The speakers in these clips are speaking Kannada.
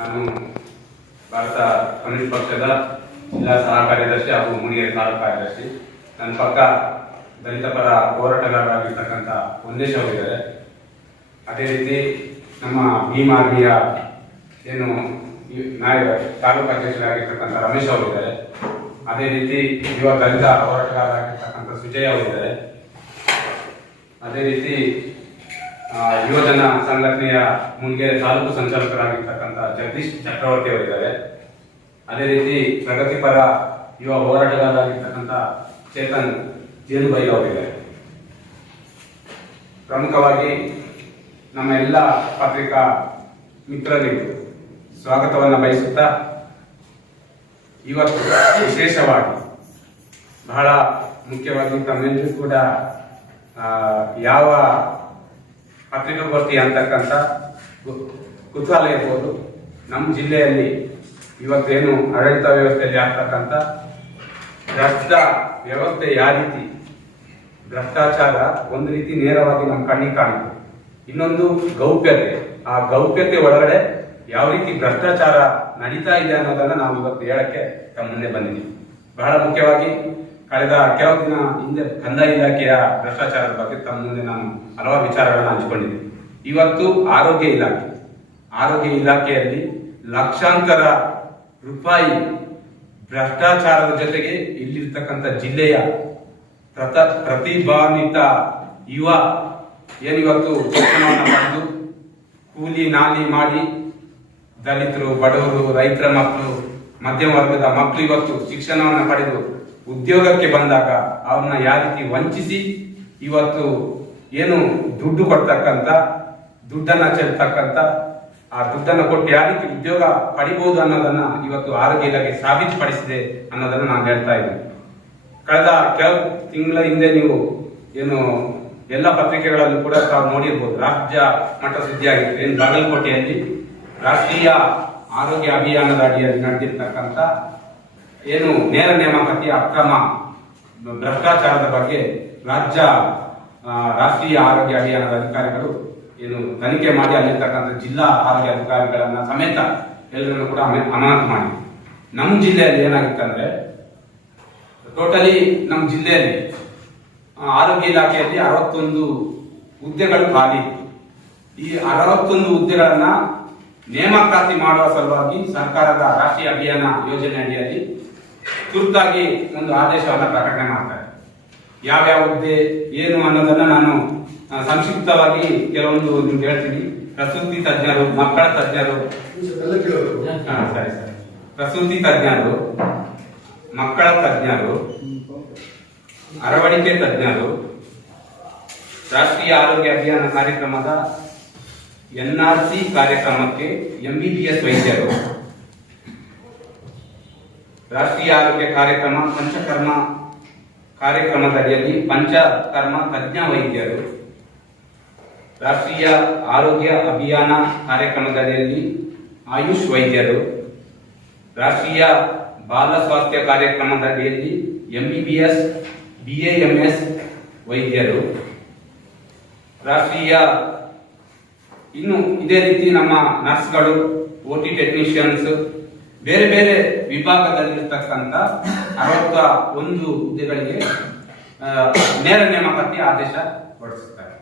ನಾನು ಭಾರತ ಕಮ್ಯುನಿಸ್ಟ್ ಪಕ್ಷದ ಜಿಲ್ಲಾ ಸಹ ಕಾರ್ಯದರ್ಶಿ ಹಾಗೂ ಮೂಡಿಗೆರೆ ತಾಲೂಕು ಕಾರ್ಯದರ್ಶಿ. ನನ್ನ ಪಕ್ಕ ದಲಿತ ಪರ ಹೋರಾಟಗಾರರಾಗಿರ್ತಕ್ಕಂಥ ಒಂದೇಶ್ ಅವರಿದ್ದಾರೆ. ಅದೇ ರೀತಿ ನಮ್ಮ ಭೀಮ್ ಆರ್ಮಿಯ ಏನು ತಾಲೂಕು ಅಧ್ಯಕ್ಷರಾಗಿರ್ತಕ್ಕಂಥ ರಮೇಶ್ ಅವರಿದ್ದಾರೆ. ಅದೇ ರೀತಿ ಯುವ ದಲಿತ ಹೋರಾಟಗಾರರಾಗಿರ್ತಕ್ಕಂಥ ಸುಜಯ್ ಅವರಿದ್ದಾರೆ. ಅದೇ ರೀತಿ ಯುವಜನ ಸಂಘಟನೆಯ ಮೂಡಿಗೆರೆ ತಾಲೂಕು ಸಂಚಾಲಕರಾಗಿರ್ತಕ್ಕಂಥ ಜಗದೀಶ್ ಚಕ್ರವರ್ತಿ ಅವರಿದ್ದಾರೆ. ಅದೇ ರೀತಿ ಪ್ರಗತಿಪರ ಯುವ ಹೋರಾಟಗಾರರಾಗಿರ್ತಕ್ಕಂಥ ಚೇತನ್ ಜೇನುಬೈ ಅವರಿದ್ದಾರೆ. ಪ್ರಮುಖವಾಗಿ ನಮ್ಮ ಎಲ್ಲ ಪತ್ರಿಕಾ ಮಿತ್ರರಿಗೂ ಸ್ವಾಗತವನ್ನು ಬಯಸುತ್ತಾ, ಇವತ್ತು ವಿಶೇಷವಾಗಿ ಬಹಳ ಮುಖ್ಯವಾಗಿ ತಮ್ಮೆಲ್ಲರೂ ಕೂಡ ಯಾವ ಪತ್ರಿಕಾಗೋಷ್ಠಿ ಅಂತಕ್ಕಂಥ ಕುತೂಹಲ ಇರ್ಬೋದು. ನಮ್ಮ ಜಿಲ್ಲೆಯಲ್ಲಿ ಇವತ್ತೇನು ಆಡಳಿತ ವ್ಯವಸ್ಥೆಯಲ್ಲಿ ಆಗ್ತಕ್ಕಂಥ ಭ್ರಷ್ಟ ವ್ಯವಸ್ಥೆ, ಯಾವ ರೀತಿ ಭ್ರಷ್ಟಾಚಾರ ಒಂದು ರೀತಿ ನೇರವಾಗಿ ನಮ್ಮ ಕಣ್ಣಿಗೆ ಕಾಣುತ್ತೆ, ಇನ್ನೊಂದು ಗೌಪ್ಯತೆ. ಆ ಗೌಪ್ಯತೆ ಒಳಗಡೆ ಯಾವ ರೀತಿ ಭ್ರಷ್ಟಾಚಾರ ನಡೀತಾ ಇದೆ ಅನ್ನೋದನ್ನ ನಾವು ಇವತ್ತು ಹೇಳಕ್ಕೆ ತಮ್ಮ ಮುಂದೆ ಬಂದಿದ್ದೀವಿ. ಬಹಳ ಮುಖ್ಯವಾಗಿ ಕಳೆದ ಕೆಲವು ದಿನ ಹಿಂದೆ ಕಂದಾಯ ಇಲಾಖೆಯ ಭ್ರಷ್ಟಾಚಾರದ ಬಗ್ಗೆ ತಮ್ಮ ಮುಂದೆ ನಾನು ಹಲವಾರು ವಿಚಾರಗಳನ್ನ ಹಂಚಿಕೊಂಡಿದ್ದೀನಿ. ಇವತ್ತು ಆರೋಗ್ಯ ಇಲಾಖೆಯಲ್ಲಿ ಲಕ್ಷಾಂತರ ರೂಪಾಯಿ ಭ್ರಷ್ಟಾಚಾರದ ಜೊತೆಗೆ ಇಲ್ಲಿರ್ತಕ್ಕಂಥ ಜಿಲ್ಲೆಯ ಪ್ರತಿಭಾನ್ವಿತ ಯುವ ಏನಿವತ್ತು ಶಿಕ್ಷಣವನ್ನು ಪಡೆದು ಕೂಲಿ ನಾಲಿ ಮಾಡಿ ದಲಿತರು, ಬಡವರು, ರೈತರ ಮಕ್ಕಳು, ಮಧ್ಯಮ ವರ್ಗದ ಮಕ್ಕಳು ಇವತ್ತು ಶಿಕ್ಷಣವನ್ನು ಪಡೆದು ಉದ್ಯೋಗಕ್ಕೆ ಬಂದಾಗ ಅವ್ರನ್ನ ಯಾವ ರೀತಿ ವಂಚಿಸಿ ಇವತ್ತು ಏನು ದುಡ್ಡು ಕೊಡ್ತಕ್ಕಂಥ, ದುಡ್ಡನ್ನ ಚೆಲ್ತಕ್ಕಂಥ, ಆ ದುಡ್ಡನ್ನು ಕೊಟ್ಟು ಯಾವ ರೀತಿ ಉದ್ಯೋಗ ಪಡಿಬಹುದು ಅನ್ನೋದನ್ನ ಇವತ್ತು ಆರೋಗ್ಯ ಇಲಾಖೆ ಸಾಬೀತುಪಡಿಸಿದೆ ಅನ್ನೋದನ್ನ ನಾನು ಹೇಳ್ತಾ ಇದ್ದೀನಿ. ಕಳೆದ ಕೆಲವು ತಿಂಗಳ ಹಿಂದೆ ನೀವು ಏನು ಎಲ್ಲ ಪತ್ರಿಕೆಗಳಲ್ಲೂ ಕೂಡ ತಾವು ನೋಡಿರ್ಬೋದು, ರಾಜ್ಯ ಮಟ್ಟ ಸುದ್ದಿ ಆಗಿತ್ತು. ಏನು ಬಾಗಲಕೋಟೆಯಲ್ಲಿ ರಾಷ್ಟ್ರೀಯ ಆರೋಗ್ಯ ಅಭಿಯಾನದ ಅಡಿಯಲ್ಲಿ ನಡೆದಿರ್ತಕ್ಕಂಥ ಏನು ನೇರ ನೇಮಕಾತಿ ಅಕ್ರಮ ಭ್ರಷ್ಟಾಚಾರದ ಬಗ್ಗೆ ರಾಷ್ಟ್ರೀಯ ಆರೋಗ್ಯ ಅಭಿಯಾನದ ಅಧಿಕಾರಿಗಳು ಏನು ತನಿಖೆ ಮಾಡಿ ಅಲ್ಲಿರ್ತಕ್ಕಂಥ ಜಿಲ್ಲಾ ಆರೋಗ್ಯ ಅಧಿಕಾರಿಗಳನ್ನ ಸಮೇತ ಎಲ್ಲರನ್ನು ಕೂಡ ಅಮಾನತು ಮಾಡಿ. ನಮ್ಮ ಜಿಲ್ಲೆಯಲ್ಲಿ ಏನಾಗಿತ್ತಂದ್ರೆ, ಟೋಟಲಿ ನಮ್ಮ ಜಿಲ್ಲೆಯಲ್ಲಿ ಆರೋಗ್ಯ ಇಲಾಖೆಯಲ್ಲಿ 61 ಹುದ್ದೆಗಳು ಖಾಲಿ ಇತ್ತು. ಈ 61 ಹುದ್ದೆಗಳನ್ನ ನೇಮಕಾತಿ ಮಾಡುವ ಸಲುವಾಗಿ ಸರ್ಕಾರದ ರಾಷ್ಟ್ರೀಯ ಅಭಿಯಾನ ಯೋಜನೆ ಅಡಿಯಲ್ಲಿ ತುರ್ತಾಗಿ ಒಂದು ಆದೇಶವನ್ನು ಪ್ರಕಟಣೆ ಮಾಡ್ತಾರೆ. ಯಾವ್ಯಾವ ಹುದ್ದೆ ಏನು ಅನ್ನೋದನ್ನ ನಾನು ಸಂಕ್ಷಿಪ್ತವಾಗಿ ಕೆಲವೊಂದು ನಿಮ್ಗೆ ಹೇಳ್ತೀನಿ. ಪ್ರಸೂತಿ ತಜ್ಞರು, ಮಕ್ಕಳ ತಜ್ಞರು, ಪ್ರಸೂತಿ ತಜ್ಞರು, ಮಕ್ಕಳ ತಜ್ಞರು, ಅರವಳಿಕೆ ತಜ್ಞರು, ರಾಷ್ಟ್ರೀಯ ಆರೋಗ್ಯ ಅಭಿಯಾನ ಕಾರ್ಯಕ್ರಮದ NRC ಕಾರ್ಯಕ್ರಮಕ್ಕೆ MBBS ವೈದ್ಯರು, ರಾಷ್ಟ್ರೀಯ ಆರೋಗ್ಯ ಕಾರ್ಯಕ್ರಮ ಪಂಚಕರ್ಮ ಕಾರ್ಯಕ್ರಮದ ಅಡಿಯಲ್ಲಿ ಪಂಚಕರ್ಮ ತಜ್ಞ ವೈದ್ಯರು, ರಾಷ್ಟ್ರೀಯ ಆರೋಗ್ಯ ಅಭಿಯಾನ ಕಾರ್ಯಕ್ರಮದ ಅಡಿಯಲ್ಲಿ ಆಯುಷ್ ವೈದ್ಯರು, ರಾಷ್ಟ್ರೀಯ ಬಾಲ ಸ್ವಾಸ್ಥ್ಯ ಕಾರ್ಯಕ್ರಮದ ಅಡಿಯಲ್ಲಿ MBBS BAMS ವೈದ್ಯರು, ರಾಷ್ಟ್ರೀಯ ಇನ್ನು ಇದೇ ರೀತಿ ನಮ್ಮ ನರ್ಸ್ಗಳು, OT ಟೆಕ್ನಿಷಿಯನ್ಸ್, ಬೇರೆ ಬೇರೆ ವಿಭಾಗದಲ್ಲಿರ್ತಕ್ಕಂಥ 61 ಹುದ್ದೆಗಳಿಗೆ ನೇರ ನೇಮಕಾತಿ ಆದೇಶ ಹೊರಡಿಸುತ್ತಾರೆ.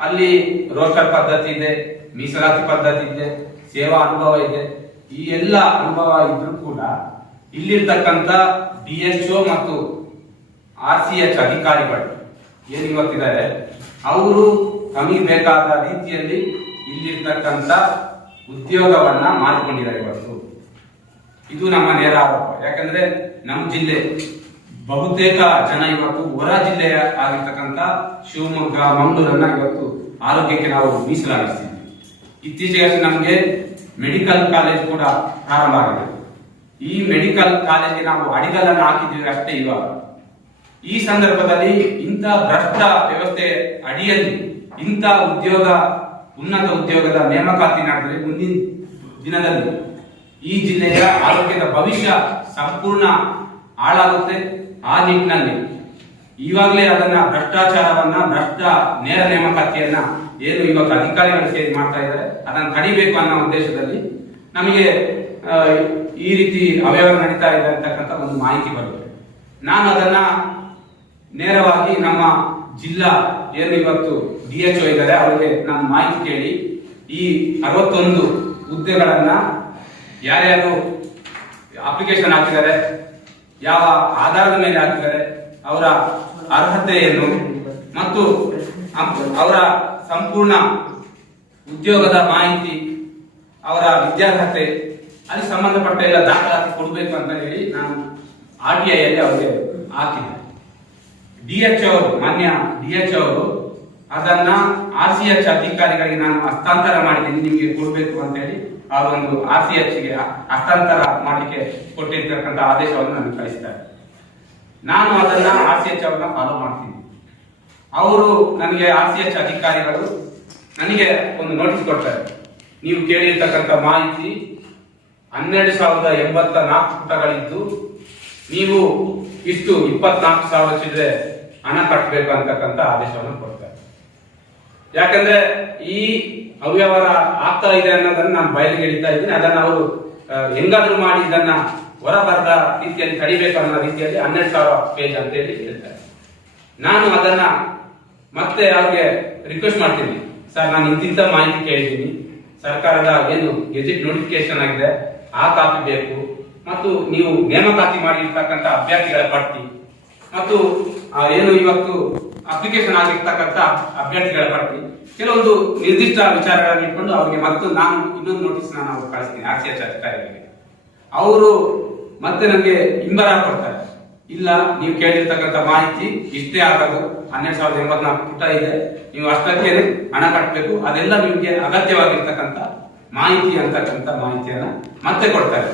ಅಲ್ಲಿ ರೋಸ್ಟರ್ ಪದ್ಧತಿ ಇದೆ, ಮೀಸಲಾತಿ ಪದ್ಧತಿ ಇದೆ, ಸೇವಾ ಅನುಭವ ಇದೆ. ಈ ಎಲ್ಲ ಅನುಭವ ಇದ್ರೂ ಕೂಡ ಇಲ್ಲಿರ್ತಕ್ಕಂಥ DHO ಮತ್ತು RCH ಅಧಿಕಾರಿಗಳು ಏನಿವತ್ತಿದ್ದಾರೆ, ಅವರು ತಮಗೆ ಬೇಕಾದ ರೀತಿಯಲ್ಲಿ ಇಲ್ಲಿರ್ತಕ್ಕಂಥ ಉದ್ಯೋಗವನ್ನ ಮಾಡಿಕೊಂಡಿದ್ದಾರೆ. ಇವತ್ತು ಇದು ನಮ್ಮ ನೇರ ಆರೋಪ. ಯಾಕಂದ್ರೆ ನಮ್ಮ ಜಿಲ್ಲೆ ಬಹುತೇಕ ಜನ ಇವತ್ತು ಹೊರ ಜಿಲ್ಲೆಯ ಆಗಿರ್ತಕ್ಕಂಥ ಶಿವಮೊಗ್ಗ, ಮಂಗಳೂರನ್ನ ಇವತ್ತು ಆರೋಗ್ಯಕ್ಕೆ ನಾವು ಮೀಸಲಾಗಿಸ್ತೀವಿ. ಇತ್ತೀಚೆಗೆ ನಮಗೆ ಮೆಡಿಕಲ್ ಕಾಲೇಜ್ ಕೂಡ ಪ್ರಾರಂಭ ಆಗಿದೆ. ಈ ಮೆಡಿಕಲ್ ಕಾಲೇಜ್ಗೆ ನಾವು ಅಡಿಗಲನ್ನು ಹಾಕಿದ್ದೀವಿ ಅಷ್ಟೇ. ಇವಾಗ ಈ ಸಂದರ್ಭದಲ್ಲಿ ಇಂಥ ಭ್ರಷ್ಟ ವ್ಯವಸ್ಥೆ ಅಡಿಯಲ್ಲಿ ಇಂಥ ಉನ್ನತ ಉದ್ಯೋಗದ ನೇಮಕಾತಿ ನಡೆದರೆ ಮುಂದಿನ ದಿನದಲ್ಲಿ ಈ ಜಿಲ್ಲೆಯ ಆರೋಗ್ಯದ ಭವಿಷ್ಯ ಸಂಪೂರ್ಣ ಹಾಳಾಗುತ್ತೆ. ಆ ನಿಟ್ಟಿನಲ್ಲಿ ಈವಾಗಲೇ ಅದನ್ನ ಭ್ರಷ್ಟ ನೇರ ನೇಮಕಾತಿಯನ್ನ ಏನು ಇವತ್ತು ಅಧಿಕಾರಿಗಳು ಸೇರಿ ಮಾಡ್ತಾ ಇದ್ದಾರೆ, ಅದನ್ನು ತಡಿಬೇಕು ಅನ್ನೋ ಉದ್ದೇಶದಲ್ಲಿ ನಮಗೆ ಈ ರೀತಿ ಅವ್ಯವಹಾರ ನಡೀತಾ ಇದೆ ಅಂತಕ್ಕಂಥ ಒಂದು ಮಾಹಿತಿ ಬರುತ್ತೆ. ನಾನು ಅದನ್ನ ನೇರವಾಗಿ ನಮ್ಮ ಜಿಲ್ಲಾ ಏನು ಇವತ್ತು DHO ಇದ್ದಾರೆ ಅವರಿಗೆ ನಾನು ಮಾಹಿತಿ ಕೇಳಿ ಈ 61 ಹುದ್ದೆಗಳನ್ನ ಯಾರ್ಯಾರು ಅಪ್ಲಿಕೇಶನ್ ಹಾಕಿದ್ದಾರೆ, ಯಾವ ಆಧಾರದ ಮೇಲೆ ಹಾಕಿದ್ದಾರೆ, ಅವರ ಅರ್ಹತೆ ಏನು ಮತ್ತು ಅವರ ಸಂಪೂರ್ಣ ಉದ್ಯೋಗದ ಮಾಹಿತಿ, ಅವರ ವಿದ್ಯಾರ್ಹತೆ, ಅಲ್ಲಿ ಸಂಬಂಧಪಟ್ಟ ಎಲ್ಲ ದಾಖಲಾತಿ ಕೊಡಬೇಕು ಅಂತ ಹೇಳಿ ನಾನು RTI ಅಲ್ಲಿ ಅವರಿಗೆ ಹಾಕಿದ್ದೆ. DHO ಅವರು, ಮಾನ್ಯ DHO ಅವರು ಅದನ್ನ RCH ಅಧಿಕಾರಿಗಳಿಗೆ ನಾನು ಹಸ್ತಾಂತರ ಮಾಡಿದ್ದೀನಿ, ನಿಮಗೆ ಕೊಡಬೇಕು ಅಂತ ಹೇಳಿ ಅವರೊಂದು RCH ಗೆ ಹಸ್ತಾಂತರ ಮಾಡಲಿಕ್ಕೆ ಕೊಟ್ಟಿರ್ತಕ್ಕಂಥ ಆದೇಶವನ್ನು ನನಗೆ ಕಳಿಸ್ತಾರೆ. ನಾನು ಅದನ್ನ RCH ಅವ್ರನ್ನ ಫಾಲೋ ಮಾಡ್ತೀನಿ. ಅವರು ನನಗೆ RCH ಅಧಿಕಾರಿಗಳು ನನಗೆ ಒಂದು ನೋಟಿಸ್ ಕೊಡ್ತಾರೆ. ನೀವು ಕೇಳಿರ್ತಕ್ಕಂಥ ಮಾಹಿತಿ 12,084 ಪುಟಗಳಿದ್ದು ನೀವು ಇಷ್ಟು 24,000 ಚಿಲ್ಲರೆ ಹಣ ಕಟ್ಟಬೇಕು ಅಂತಕ್ಕಂಥ ಆದೇಶವನ್ನು ಕೊಡ್ತಾರೆ. ಯಾಕಂದ್ರೆ ಈ ಅವ್ಯವಹಾರ ಆಗ್ತಾ ಇದೆ ಅನ್ನೋದನ್ನ ನಾನು ಬಯಲಿಗೆ ಎಳಿತಾ ಇದ್ದೀನಿ. ಅದನ್ನ ಅವರು ಹೆಂಗಾದ್ರೂ ಮಾಡಿ ಇದನ್ನ ಹೊರಬರದ ರೀತಿಯಲ್ಲಿ ತಡಿಬೇಕು ಅನ್ನೋ ರೀತಿಯಲ್ಲಿ 12,000 ಪೇಜ್ ಅಂತ ಹೇಳಿ ಹೇಳ್ತಾರೆ. ನಾನು ಅದನ್ನ ಮತ್ತೆ ಅವ್ರಿಗೆ ರಿಕ್ವೆಸ್ಟ್ ಮಾಡ್ತೀನಿ, ಸರ್ ನಾನು ಇಂತಿಂತ ಮಾಹಿತಿ ಕೇಳಿದ್ದೀನಿ, ಸರ್ಕಾರದ ಏನು ಗೆಜೆಟ್ ನೋಟಿಫಿಕೇಶನ್ ಆಗಿದೆ ಆ ಕಾಪಿ ಬೇಕು, ಮತ್ತು ನೀವು ನೇಮಕಾತಿ ಮಾಡಿರ್ತಕ್ಕಂಥ ಅಭ್ಯರ್ಥಿಗಳ ಪಟ್ಟಿ ಮತ್ತು ಏನು ಇವತ್ತು ಅಪ್ಲಿಕೇಶನ್ ಆಗಿರ್ತಕ್ಕಂಥ ಅಭ್ಯರ್ಥಿಗಳ ಪಟ್ಟಿ, ಕೆಲವೊಂದು ನಿರ್ದಿಷ್ಟ ವಿಚಾರಗಳನ್ನು ಇಟ್ಕೊಂಡು ಅವರಿಗೆ ಮತ್ತು ನಾನು ಇನ್ನೊಂದು ನೋಟಿಸ್ ನಾನು ಅವ್ರು ಕಳಿಸ್ತೀನಿ RCH ಅಧಿಕಾರಿಗಳಿಗೆ. ಅವರು ಮತ್ತೆ ನನಗೆ ಹಿಂಬರ ಕೊಡ್ತಾರೆ, ಇಲ್ಲ ನೀವು ಕೇಳಿರ್ತಕ್ಕಂಥ ಮಾಹಿತಿ ಇಷ್ಟೇ ಆಗೋದು, 12,084 ಪುಟ ಇದೆ, ನೀವು ಅಷ್ಟಕ್ಕೆ ಹಣ ಕಟ್ಟಬೇಕು, ಅದೆಲ್ಲ ನಿಮಗೆ ಅಗತ್ಯವಾಗಿರ್ತಕ್ಕಂಥ ಮಾಹಿತಿ ಅಂತಕ್ಕಂಥ ಮಾಹಿತಿಯನ್ನ ಮತ್ತೆ ಕೊಡ್ತಾರೆ.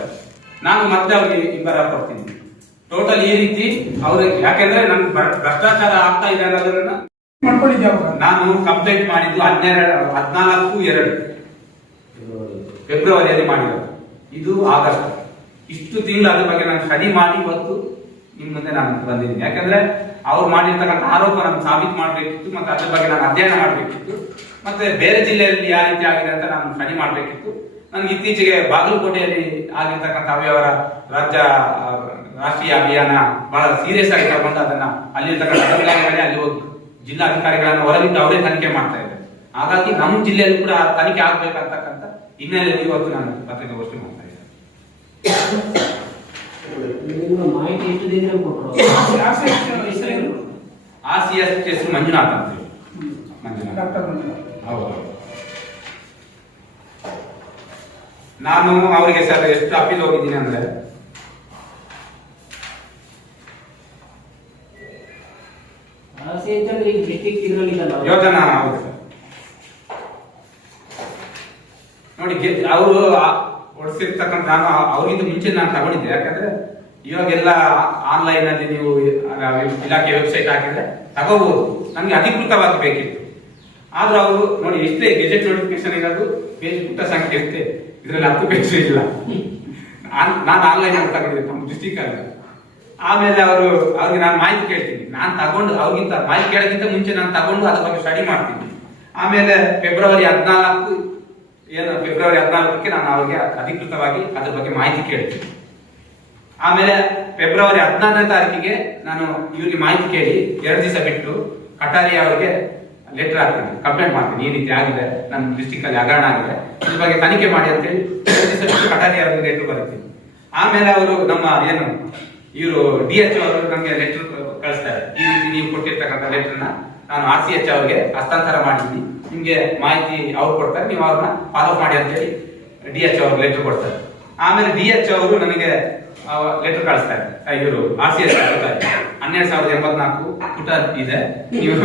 ನಾನು ಮತ್ತೆ ಅವ್ರಿಗೆ ಹಿಂಬರ ಕೊಡ್ತೀನಿ. ಟೋಟಲ್ ಈ ರೀತಿ ಅವ್ರಿಗೆ, ಯಾಕೆಂದ್ರೆ ನನ್ ಭ್ರಷ್ಟಾಚಾರ ಆಗ್ತಾ ಇದೆ ಅನ್ನೋದನ್ನ ನಾನು ಕಂಪ್ಲೇಂಟ್ ಮಾಡಿದ್ದು 14/2 ಫೆಬ್ರವರಿಯಲ್ಲಿ ಮಾಡಿರೋದು. ಇದು ಆಗಸ್ಟ್. ಇಷ್ಟು ತಿಂಗಳು ಅದ್ರ ಬಗ್ಗೆ ನಾನು ಸ್ಟಡಿ ಮಾಡಿ ಇವತ್ತು ನಿಮ್ ಮುಂದೆ ನಾನು ಬಂದಿದ್ದೀನಿ. ಯಾಕಂದ್ರೆ ಅವ್ರು ಮಾಡಿರ್ತಕ್ಕಂಥ ಆರೋಪ ನಾನು ಸಾಬೀತು ಮಾಡಬೇಕಿತ್ತು, ಮತ್ತೆ ಅದ್ರ ಬಗ್ಗೆ ನಾನು ಅಧ್ಯಯನ ಮಾಡಬೇಕಿತ್ತು, ಮತ್ತೆ ಬೇರೆ ಜಿಲ್ಲೆಯಲ್ಲಿ ಯಾವ ರೀತಿ ಆಗಿದೆ ಅಂತ ನಾನು ಸ್ಟಡಿ ಮಾಡಬೇಕಿತ್ತು. ನನ್ಗೆ ಇತ್ತೀಚೆಗೆ ಬಾಗಲಕೋಟೆಯಲ್ಲಿ ಆಗಿರ್ತಕ್ಕಂಥ ಅವ್ಯವಹಾರ ರಾಷ್ಟ್ರೀಯ ಅಭಿಯಾನ ಬಹಳ ಸೀರಿಯಸ್ ಆಗಿ ತಗೊಂಡು ಅದನ್ನ ಅಲ್ಲಿರ್ತಕ್ಕಂಥ ಅಧಿಕಾರಿಗಳೇ ಅಲ್ಲಿ ಹೋಗಿ ಜಿಲ್ಲಾಧಿಕಾರಿಗಳನ್ನ ಹೊರಗಿಟ್ಟು ಅವರೇ ತನಿಖೆ ಮಾಡ್ತಾ ಇದ್ದಾರೆ. ಹಾಗಾಗಿ ನಮ್ಮ ಜಿಲ್ಲೆಯಲ್ಲಿ ಕೂಡ ತನಿಖೆ ಆಗ್ಬೇಕಂತಕ್ಕಂಥ ಹಿನ್ನೆಲೆಯಲ್ಲಿ ಇವತ್ತು ನಾನು ಪತ್ರಿಕಾಗೋಷ್ಠಿ ಮಾಡ್ತಾ ಇದ್ದೇನೆ. RCH ಹೆಸರು ಮಂಜುನಾಥ್ ಅಂತ ಹೇಳಿ. ಹೌದು. ನಾನು ಅವರಿಗೆ ಸರ್ ಎಷ್ಟು ಅಪೀಲ್ ಹೋಗಿದ್ದೀನಿ ಅಂದ್ರೆ, ಯೋಜನಾ, ಹೌದು ಸರ್. ನೋಡಿ ಅವರು ಹೊಡ್ಸಿರ್ತಕ್ಕಂಥ, ನಾನು ಅವ್ರಿಗಿಂತ ಮುಂಚೆ ನಾನು ತಗೊಂಡಿದ್ದೆ. ಯಾಕಂದ್ರೆ ಇವಾಗೆಲ್ಲ ಆನ್ಲೈನ್ ಅಲ್ಲಿ ನೀವು ಇಲಾಖೆ ವೆಬ್ಸೈಟ್ ಹಾಕಿದ್ರೆ ತಗೋಬಹುದು, ನಮ್ಗೆ ಅಧಿಕೃತವಾಗಿ ಬೇಕಿತ್ತು. ಆದ್ರೂ ಅವರು ನೋಡಿ ಎಷ್ಟೇ ಗೆಜೆಟ್ ನೋಟಿಫಿಕೇಶನ್ ಇರೋದು ಪೇಜ್ ಪುಟ್ಟ ಸಂಖ್ಯೆ ಇರುತ್ತೆ, ಇದ್ರಲ್ಲಿ 10 ಪೇಜ್ ಇಲ್ಲ. ನಾನು ಆನ್ಲೈನ್ ಅಲ್ಲಿ ತಗೊಂಡಿದ್ದೆ ನಮ್ಮ ಡಿಸ್ಟಿಕ್ ಅಲ್ಲಿ. ಆಮೇಲೆ ಅವ್ರಿಗೆ ನಾನು ಮಾಹಿತಿ ಕೇಳ್ತೀನಿ, ನಾನು ತಗೊಂಡು ಅವ್ರಿಗಿಂತ ಮಾಹಿತಿ ಕೇಳೋಕ್ಕಿಂತ ಮುಂಚೆ ನಾನು ತಗೊಂಡು ಅದ್ರ ಬಗ್ಗೆ ಸ್ಟಡಿ ಮಾಡ್ತೀನಿ. ಆಮೇಲೆ ಫೆಬ್ರವರಿ 14ಕ್ಕೆ ನಾನು ಅವ್ರಿಗೆ ಅಧಿಕೃತವಾಗಿ ಅದ್ರ ಬಗ್ಗೆ ಮಾಹಿತಿ ಕೇಳ್ತೀನಿ. ಆಮೇಲೆ ಫೆಬ್ರವರಿ 16ನೇ ತಾರೀಕಿಗೆ ನಾನು ಇವ್ರಿಗೆ ಮಾಹಿತಿ ಕೇಳಿ 2 ದಿವಸ ಬಿಟ್ಟು ಕಟಾರಿ ಅವರಿಗೆ ಲೆಟರ್ ಹಾಕ್ತೀನಿ, ಕಂಪ್ಲೇಂಟ್ ಮಾಡ್ತೀನಿ, ಈ ರೀತಿ ಆಗಿದೆ, ನನ್ನ ಡಿಸ್ಟಿಕ್ ಅಲ್ಲಿ ಹಗರಣ ಆಗಿದೆ, ಇದ್ರ ಬಗ್ಗೆ ತನಿಖೆ ಮಾಡಿ ಅಂತೇಳಿ 2 ದಿವಸ ಬಿಟ್ಟು ಕಟಾರಿ ಅವರಿಗೆ ಲೆಟರ್ ಬರುತ್ತೀನಿ. ಆಮೇಲೆ ಅವರು ನಮ್ಮ ಏನು ಇವರು DHO ಅವರು ನಮಗೆ ಲೆಟರ್ ಕಳಿಸ್ತಾರೆ, ಈ ರೀತಿ ನೀವು ಕೊಟ್ಟಿರ್ತಕ್ಕಂಥ ಲೆಟರ್ನ ನಾನು RCH ಅವರಿಗೆ ಹಸ್ತಾಂತರ ಮಾಡಿದ್ದೀನಿ, ನಿಮ್ಗೆ ಮಾಹಿತಿ ಅವ್ರು ಕೊಡ್ತಾರೆ, ನೀವು ಅವ್ರನ್ನ ಫಾಲೋ ಮಾಡಿ ಅಂತೇಳಿ DHO ಅವ್ರಿಗೆ ಲೆಟರ್ ಕೊಡ್ತಾರೆ. ಆಮೇಲೆ DHO ಅವರು ನನಗೆ ಲೆಟರ್ ಕಳಿಸ್ತಾರೆ, ಇವರು RCH 12,084 ಪುಟ ಇದೆ, ನೀವು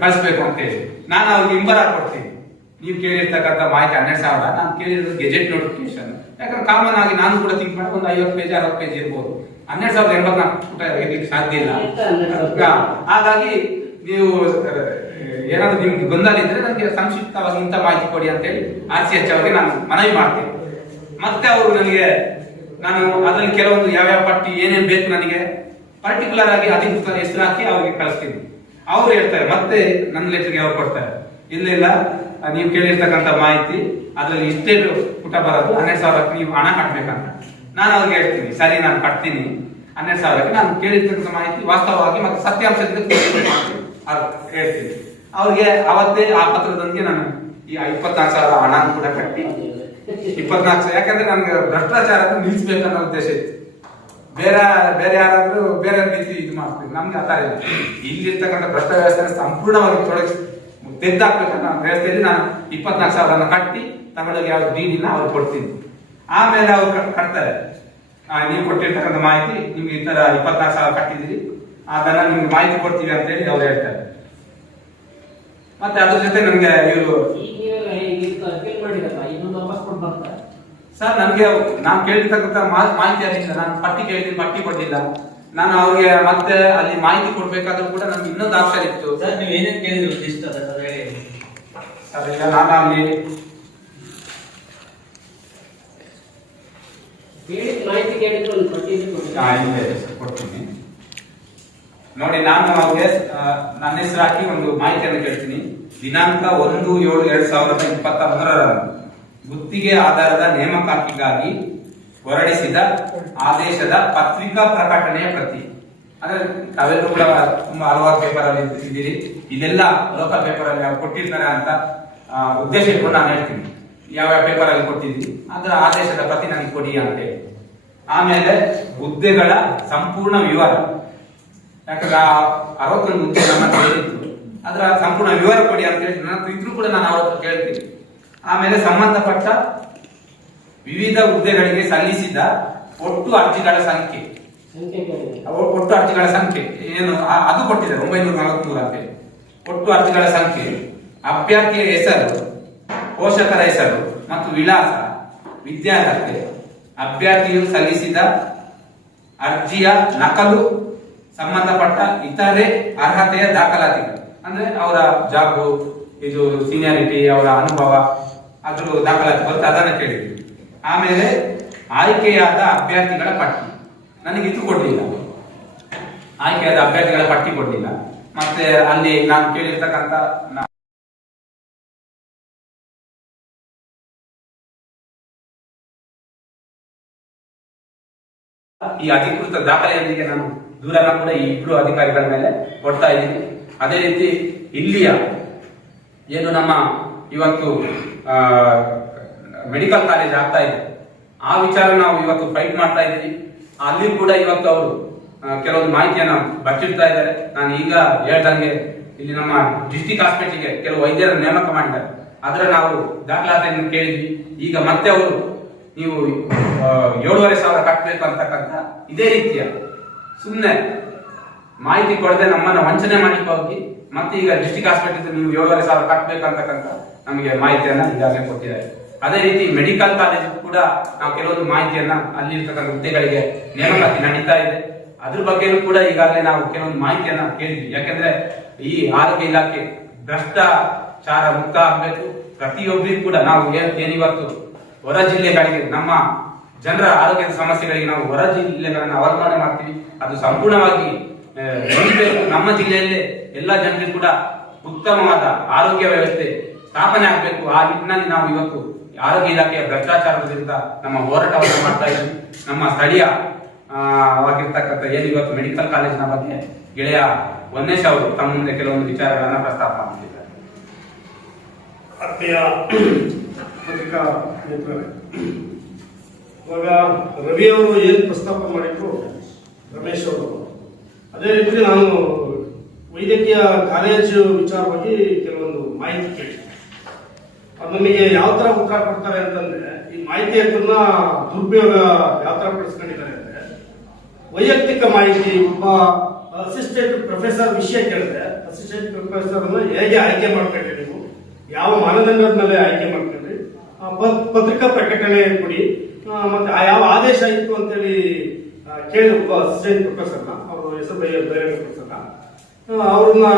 ಕಳಿಸ್ಬೇಕು ಅಂತ ಹೇಳಿ. ನಾನು ಅವ್ರಿಗೆ ಹಿಂಬರ ಕೊಡ್ತೀನಿ, ನೀವು ಕೇಳಿರ್ತಕ್ಕಂಥ ಮಾಹಿತಿ 12,000, ನಾನು ಕೇಳಿರೋದು ಗೆಜೆಟ್ ನೋಟಿಫಿಕೇಶನ್. ಯಾಕಂದ್ರೆ ಕಾಮನ್ ಆಗಿ ನಾನು ಕೂಡ ಥಿಂಕ್ ಮಾಡಿ ಒಂದು 50 ಪೇಜ್ 60 ಪೇಜ್ ಇರ್ಬೋದು, 12,084 ಪುಟ ಇರ್ಲಿಕ್ಕೆ ಸಾಧ್ಯ ಇಲ್ಲ. ಹಾಗಾಗಿ ನೀವು ಏನಾದ್ರು ನಿಮ್ಗೆ ಗೊಂದಲ ಇದ್ರೆ ನನಗೆ ಸಂಕ್ಷಿಪ್ತವಾಗಿ ಇಂಥ ಮಾಹಿತಿ ಕೊಡಿ ಅಂತ ಹೇಳಿ RCH ಅವರಿಗೆ ನಾನು ಮನವಿ ಮಾಡ್ತೇನೆ. ಮತ್ತೆ ಅವರು ನನಗೆ, ನಾನು ಅದರಲ್ಲಿ ಕೆಲವೊಂದು ಯಾವ್ಯಾವ ಪಟ್ಟಿ ಏನೇನು ಬೇಕು ನನಗೆ ಪರ್ಟಿಕ್ಯುಲರ್ ಆಗಿ ಅಧಿಕೃತ ಹೆಸರು ಹಾಕಿ ಅವ್ರಿಗೆ ಕಳಿಸ್ತೀನಿ. ಅವ್ರು ಹೇಳ್ತಾರೆ, ಮತ್ತೆ ನನ್ನ ಲೆಟರ್ಗೆ ಅವ್ರು ಕೊಡ್ತಾರೆ, ಇಲ್ಲ ನೀವು ಕೇಳಿರ್ತಕ್ಕಂಥ ಮಾಹಿತಿ ಅದರಲ್ಲಿ ಇಷ್ಟೇ ಪುಟ ಬರೋದು 12,000 ನೀವು ಹಣ ಕಟ್ಬೇಕಂತ. ನಾನು ಅವ್ರಿಗೆ ಹೇಳ್ತೀನಿ, ಸರಿ ನಾನು ಕಟ್ತೀನಿ 12,000 ನಾನು ಕೇಳಿರ್ತಕ್ಕಂಥ ಮಾಹಿತಿ ವಾಸ್ತವವಾಗಿ ಮತ್ತು ಸತ್ಯಾಂಶದಿಂದ ಹೇಳ್ತೀನಿ. ಅವ್ರಿಗೆ ಅವತ್ತೇ ಆ ಪತ್ರದೊಂದಿಗೆ ನಾನು ಈ 24,000 ಹಣ ಕೂಡ ಕಟ್ಟಿ 24,000, ಯಾಕಂದ್ರೆ ನನಗೆ ಭ್ರಷ್ಟಾಚಾರ ನಿಲ್ಲಿಸ್ಬೇಕನ್ನೋ ಉದ್ದೇಶ ಇತ್ತು. ಬೇರೆ ಯಾರಾದ್ರೂ ಬೇರೆ ರೀತಿ ಇದು ಮಾಡ್ತೀವಿ, ನಮ್ಗೆ ಆ ತರ ಇಲ್ಲ. ಇಲ್ಲಿರ್ತಕ್ಕಂಥ ಭ್ರಷ್ಟ ವ್ಯವಸ್ಥೆ ಸಂಪೂರ್ಣವಾಗಿ ತೆಗೆದಾಕ್ಬೇಕನ್ನೋ ವ್ಯವಸ್ಥೆಯಲ್ಲಿ ನಾನು 24,000 ಕಟ್ಟಿ ತಗೊಂಡೋಗಿ ಯಾವ ಡಿಡಿನ ಅವ್ರು ಕೊಡ್ತೀನಿ. ಆಮೇಲೆ ಅವ್ರು ಕಟ್ತಾರೆ, ನೀವು ಕೊಟ್ಟಿರ್ತಕ್ಕಂಥ ಮಾಹಿತಿ ನಿಮ್ಗೆ ಈ ತರ 24,000 ಕಟ್ಟಿದ್ದೀರಿ, ಅದನ್ನ ನಿಮ್ಗೆ ಮಾಹಿತಿ ಕೊಡ್ತೀವಿ ಅಂತ ಹೇಳಿ ಅವ್ರು ಹೇಳ್ತಾರೆ. ಮತ್ತೆ ಅದ್ರ ಜೊತೆ ನಮ್ಗೆ ಇವರು ಸರ್ ನನಗೆ ನಾನು ಕೇಳಿರ್ತಕ್ಕಂಥ ಮಾಹಿತಿ ಆಗಿಲ್ಲ, ನಾನು ಪಟ್ಟಿ ಕೇಳಿದ್ದೀನಿ, ಪಟ್ಟಿ ಕೊಟ್ಟಿಲ್ಲ. ನಾನು ಅವ್ರಿಗೆ ಮತ್ತೆ ಅಲ್ಲಿ ಮಾಹಿತಿ ಕೊಡ್ಬೇಕಾದ್ರೂ ಕೂಡ ನಮ್ಗೆ ಇನ್ನೊಂದು ಆಪ್ಷನ್ ಇತ್ತು. ಸರ್ ನೀವು ಏನೇನು ಕೇಳಿದ್ರು ಸರ್ ಈಗ ನಾನು ಅಲ್ಲಿ ಮಾಹಿತಿ ಕೇಳಿದ್ರು ಕೊಡ್ತೀನಿ ನೋಡಿ. ನಾನು ಅವ್ರಿಗೆ ನನ್ನ ಹೆಸರು ಹಾಕಿ ಒಂದು ಮಾಹಿತಿಯನ್ನು ಕೇಳ್ತೀನಿ. ದಿನಾಂಕ 1/7/2023 ಗುತ್ತಿಗೆ ಆಧಾರದ ನೇಮಕಾತಿಗಾಗಿ ಹೊರಡಿಸಿದ ಆದೇಶದ ಪತ್ರಿಕಾ ಪ್ರಕಟಣೆಯ ಪ್ರತಿ. ಅಂದ್ರೆ ತಾವೆಲ್ಲರೂ ಕೂಡ ತುಂಬಾ ಹಲವಾರು ಪೇಪರ್ ಅಲ್ಲಿ ಇದ್ದೀರಿ, ಇದೆಲ್ಲ ಲೋಕಲ್ ಪೇಪರ್ ಅಲ್ಲಿ ಕೊಟ್ಟಿರ್ತಾರೆ ಅಂತ ಉದ್ದೇಶ ಇಟ್ಕೊಂಡು ನಾನು ಹೇಳ್ತೀನಿ ಯಾವ ಪೇಪರ್ ಅಲ್ಲಿ ಕೊಟ್ಟಿದ್ವಿ ಅದರ ಆದೇಶದ ಪ್ರತಿ ನನಗೆ ಕೊಡಿ ಅಂತ ಹೇಳಿ. ಆಮೇಲೆ ಹುದ್ದೆಗಳ ಸಂಪೂರ್ಣ ವಿವರ, ಯಾಕಂದ್ರೆ 61 ಹುದ್ದೆ ನಮ್ಮ ಹೇಳಿತ್ತು, ಅದರ ಸಂಪೂರ್ಣ ವಿವರ ಕೊಡಿ ಅಂತ ಹೇಳಿ ನನ್ನ ಇದ್ರೂ ಕೂಡ ನಾನು ಅವತ್ತು ಕೇಳ್ತೀನಿ. ಆಮೇಲೆ ಸಂಬಂಧಪಟ್ಟ ವಿವಿಧ ಹುದ್ದೆಗಳಿಗೆ ಸಲ್ಲಿಸಿದ ಒಟ್ಟು ಅರ್ಜಿಗಳ ಸಂಖ್ಯೆ ಏನು ಅದು ಕೊಟ್ಟಿದ್ದಾರೆ 943 ಅಂತ. ಒಟ್ಟು ಅರ್ಜಿಗಳ ಸಂಖ್ಯೆ, ಅಭ್ಯರ್ಥಿಯ ಹೆಸರು, ಪೋಷಕರ ಹೆಸರು ಮತ್ತು ವಿಳಾಸ, ವಿದ್ಯಾರ್ಹತೆ, ಅಭ್ಯರ್ಥಿಯು ಸಲ್ಲಿಸಿದ ಅರ್ಜಿಯ ನಕಲು, ಸಂಬಂಧಪಟ್ಟ ಇತರೆ ಅರ್ಹತೆಯ ದಾಖಲಾತಿಗಳು, ಅಂದ್ರೆ ಅವರ ಜಾಬ್, ಇದು ಸೀನಿಯಾರಿಟಿ, ಅವರ ಅನುಭವ, ಅದ್ರ ದಾಖಲಾತಿ ಬರುತ್ತೆ, ಅದನ್ನ ಕೇಳಿದ್ವಿ. ಆಮೇಲೆ ಆಯ್ಕೆಯಾದ ಅಭ್ಯರ್ಥಿಗಳ ಪಟ್ಟಿ, ನನಗೆ ಇದು ಕೊಡ್ಲಿಲ್ಲ, ಆಯ್ಕೆಯಾದ ಅಭ್ಯರ್ಥಿಗಳ ಪಟ್ಟಿ ಕೊಡ್ಲಿಲ್ಲ. ಮತ್ತೆ ಅಲ್ಲಿ ನಾನು ಕೇಳಿರ್ತಕ್ಕಂಥ ಈ ಅಧಿಕೃತ ದಾಖಲೆಯೊಂದಿಗೆ ನಾನು ದೂರನ ಕೂಡ ಈ ಇಬ್ರು ಅಧಿಕಾರಿಗಳ ಮೇಲೆ ಕೊಡ್ತಾ ಇದ್ದೀನಿ. ಅದೇ ರೀತಿ ಇಲ್ಲಿಯ ಏನು ನಮ್ಮ ಇವತ್ತು ಮೆಡಿಕಲ್ ಕಾಲೇಜ್ ಆಗ್ತಾ ಇದೆ, ಆ ವಿಚಾರ ನಾವು ಇವತ್ತು ಫೈಟ್ ಮಾಡ್ತಾ ಇದ್ದೀವಿ. ಅಲ್ಲಿ ಕೂಡ ಇವತ್ತು ಅವರು ಕೆಲವೊಂದು ಮಾಹಿತಿಯನ್ನು ಬಚ್ಚಿಡ್ತಾ ಇದ್ದಾರೆ. ನಾನು ಈಗ ಹೇಳ್ದಂಗೆ ಇಲ್ಲಿ ನಮ್ಮ ಡಿಸ್ಟಿಕ್ ಹಾಸ್ಪಿಟಲ್ಗೆ ಕೆಲವು ವೈದ್ಯರ ನೇಮಕ ಮಾಡಿದ್ದಾರೆ, ಅದರ ನಾವು ದಾಖಲಾತಿಯನ್ನು ಕೇಳಿದ್ವಿ. ಈಗ ಮತ್ತೆ ಅವರು ನೀವು 7,500 ಕಟ್ಟಬೇಕು ಅಂತಕ್ಕಂಥ ಇದೇ ರೀತಿಯ ಸುಮ್ಮನೆ ಮಾಹಿತಿ ಕೊಡದೆ ನಮ್ಮನ್ನು ವಂಚನೆ ಮಾಡ್ಲಿಕ್ಕೆ ಹೋಗಿ ಮತ್ತೆ ಈಗ ಡಿಸ್ಟಿಕ್ ಹಾಸ್ಪಿಟಲ್ ನೀವು 7,500 ಕಟ್ಟಬೇಕು ಅಂತಕ್ಕಂಥ ನಮಗೆ ಮಾಹಿತಿಯನ್ನ ಈಗಾಗಲೇ ಕೊಟ್ಟಿದ್ದಾರೆ. ಅದೇ ರೀತಿ ಮೆಡಿಕಲ್ ಕಾಲೇಜ್ ಕೂಡ ನಾವು ಕೆಲವೊಂದು ಮಾಹಿತಿಯನ್ನ ಅಲ್ಲಿ ಇರ್ತಕ್ಕಂಥ ಹುದ್ದೆಗಳಿಗೆ ನೇಮಕಾತಿ ನಡೀತಾ ಇದೆ, ಅದ್ರ ಬಗ್ಗೆನೂ ಕೂಡ ಈಗಾಗಲೇ ನಾವು ಕೆಲವೊಂದು ಮಾಹಿತಿಯನ್ನ ಕೇಳಿದ್ವಿ. ಯಾಕಂದ್ರೆ ಈ ಆರೋಗ್ಯ ಇಲಾಖೆ ಭ್ರಷ್ಟಾಚಾರ ಮುಕ್ತ ಆಗ್ಬೇಕು. ಪ್ರತಿಯೊಬ್ಬರಿಗೂ ಕೂಡ ನಾವು ಏನಿವತ್ತು ಹೊರ ಜಿಲ್ಲೆಗಳಿಗೆ ನಮ್ಮ ಜನರ ಆರೋಗ್ಯದ ಸಮಸ್ಯೆಗಳಿಗೆ ನಾವು ಹೊರ ಜಿಲ್ಲೆಗಳನ್ನ ಅವಲಂಬನೆ ಮಾಡ್ತೀವಿ, ಅದು ಸಂಪೂರ್ಣವಾಗಿ ನಮ್ಮ ಜಿಲ್ಲೆಯಲ್ಲೇ ಎಲ್ಲ ಜನರಿಗೂ ಕೂಡ ಉತ್ತಮವಾದ ಆರೋಗ್ಯ ವ್ಯವಸ್ಥೆ ಸ್ಥಾಪನೆ ಆಗಬೇಕು. ಆ ನಿಟ್ಟಿನಲ್ಲಿ ನಾವು ಇವತ್ತು ಆರೋಗ್ಯ ಇಲಾಖೆಯ ಭ್ರಷ್ಟಾಚಾರದ ವಿರುದ್ಧ ನಮ್ಮ ಹೋರಾಟವನ್ನು ಮಾಡ್ತಾ ಇದ್ದೀವಿ. ನಮ್ಮ ಸ್ಥಳೀಯ ವಾಗಿರ್ತಕ್ಕಂಥ ಏನು ಇವತ್ತು ಮೆಡಿಕಲ್ ಕಾಲೇಜಿನ ಬಗ್ಗೆ ಗೆಳೆಯ ವನ್ನೇಶ್ ಅವರು ತಮ್ಮ ಮುಂದೆ ಕೆಲವೊಂದು ವಿಚಾರಗಳನ್ನ ಪ್ರಸ್ತಾಪ ಮಾಡಿದ್ದಾರೆ. ಪತ್ರಿಕಾ ಮಿತ್ರರೇ, ಇವಾಗ ರವಿ ಅವರು ಏನು ಪ್ರಸ್ತಾಪ ಮಾಡಿದ್ರು, ರಮೇಶ್ ಅವರು, ಅದೇ ರೀತಿ ನಾನು ವೈದ್ಯಕೀಯ ಕಾಲೇಜು ವಿಚಾರವಾಗಿ ಕೆಲವೊಂದು ಮಾಹಿತಿ ಕೇಳಿ ನಮಗೆ ಯಾವ ತರ ಉತ್ತರ ಕೊಡ್ತಾರೆ ಅಂತಂದ್ರೆ, ಈ ಮಾಹಿತಿಯನ್ನ ದುರುಪಯೋಗ ಯಾವ ತರ ಪಡಿಸ್ಕೊಂಡಿದ್ದಾರೆ ಅಂದ್ರೆ, ವೈಯಕ್ತಿಕ ಮಾಹಿತಿ, ಒಬ್ಬ ಅಸಿಸ್ಟೆಂಟ್ ಪ್ರೊಫೆಸರ್ ವಿಷಯ ಕೇಳಿದ್ರೆ ಅಸಿಸ್ಟೆಂಟ್ ಪ್ರೊಫೆಸರ್ ಅನ್ನ ಹೇಗೆ ಆಯ್ಕೆ ಮಾಡ್ಕೊಂಡ್ರಿ, ನೀವು ಯಾವ ಮಾನದಂಡದ ಮೇಲೆ ಆಯ್ಕೆ ಮಾಡ್ಕೊಂಡ್ರಿ, ಪತ್ರಿಕಾ ಪ್ರಕಟಣೆ ಕೊಡಿ, ಮತ್ತೆ ಯಾವ ಆದೇಶ ಇತ್ತು ಅಂತೇಳಿ ಕೇಳಿ ಒಬ್ಬ ಅಸಿಸ್ಟೆಂಟ್ ಪ್ರೊಫೆಸರ್ನ, ಅವರು ಹೆಸರು ಬೇರೆ ಪ್ರೊಫೆಸರ್ನ, ಅವ್ರನ್ನ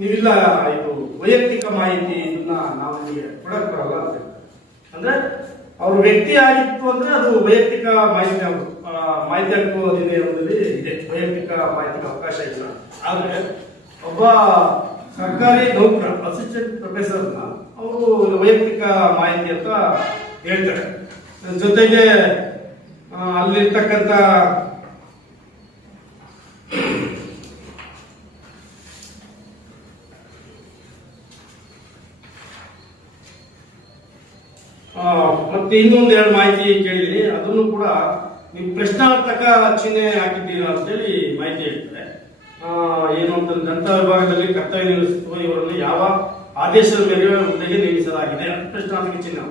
ನೀವಿಲ್ಲ ಇದು ವೈಯಕ್ತಿಕ ಮಾಹಿತಿ ಇದನ್ನ ನಾವು ನಿಮಗೆ ಕೊಡಕ್ ಬರಲ್ಲ ಅಂತ. ಅಂದ್ರೆ ಅವ್ರ ವ್ಯಕ್ತಿ ಆಗಿತ್ತು ಅಂದ್ರೆ ಅದು ವೈಯಕ್ತಿಕ ಮಾಹಿತಿ, ಮಾಹಿತಿ ಹಕ್ಕು ಅಧಿನಿಯಮದಲ್ಲಿ ಇದೆ, ವೈಯಕ್ತಿಕ ಮಾಹಿತಿಗೆ ಅವಕಾಶ ಇಲ್ಲ. ಆದ್ರೆ ಒಬ್ಬ ಸರ್ಕಾರಿ ನೌಕರ ಅಸಿಸ್ಟೆಂಟ್ ಪ್ರೊಫೆಸರ್ನ ಅವರು ವೈಯಕ್ತಿಕ ಮಾಹಿತಿ ಅಂತ ಹೇಳ್ತಾರೆ. ಜೊತೆಗೆ ಅಲ್ಲಿರ್ತಕ್ಕಂಥ ಮತ್ತೆ ಇನ್ನೊಂದು ಎರಡು ಮಾಹಿತಿ ಕೇಳಿದೀನಿ, ಅದನ್ನು ಕೂಡ ನೀವು ಪ್ರಶ್ನಾರ್ಥಕ ಚಿಹ್ನೆ ಹಾಕಿದ್ದೀರಾ ಅಂತೇಳಿ ಮಾಹಿತಿ ಹೇಳ್ತಾರೆ. ಏನು ಅಂತಂದ್ರೆ ದಂತ ವಿಭಾಗದಲ್ಲಿ ಕರ್ತವ್ಯ ನಿರ್ವಹಿಸುವ ಇವರನ್ನು ಯಾವ ಆದೇಶದ ಮೇರೆಗೆ ಹುದ್ದೆಗೆ ನೇಮಿಸಲಾಗಿದೆ ಪ್ರಶ್ನಾರ್ಥಕ ಚಿಹ್ನೆ.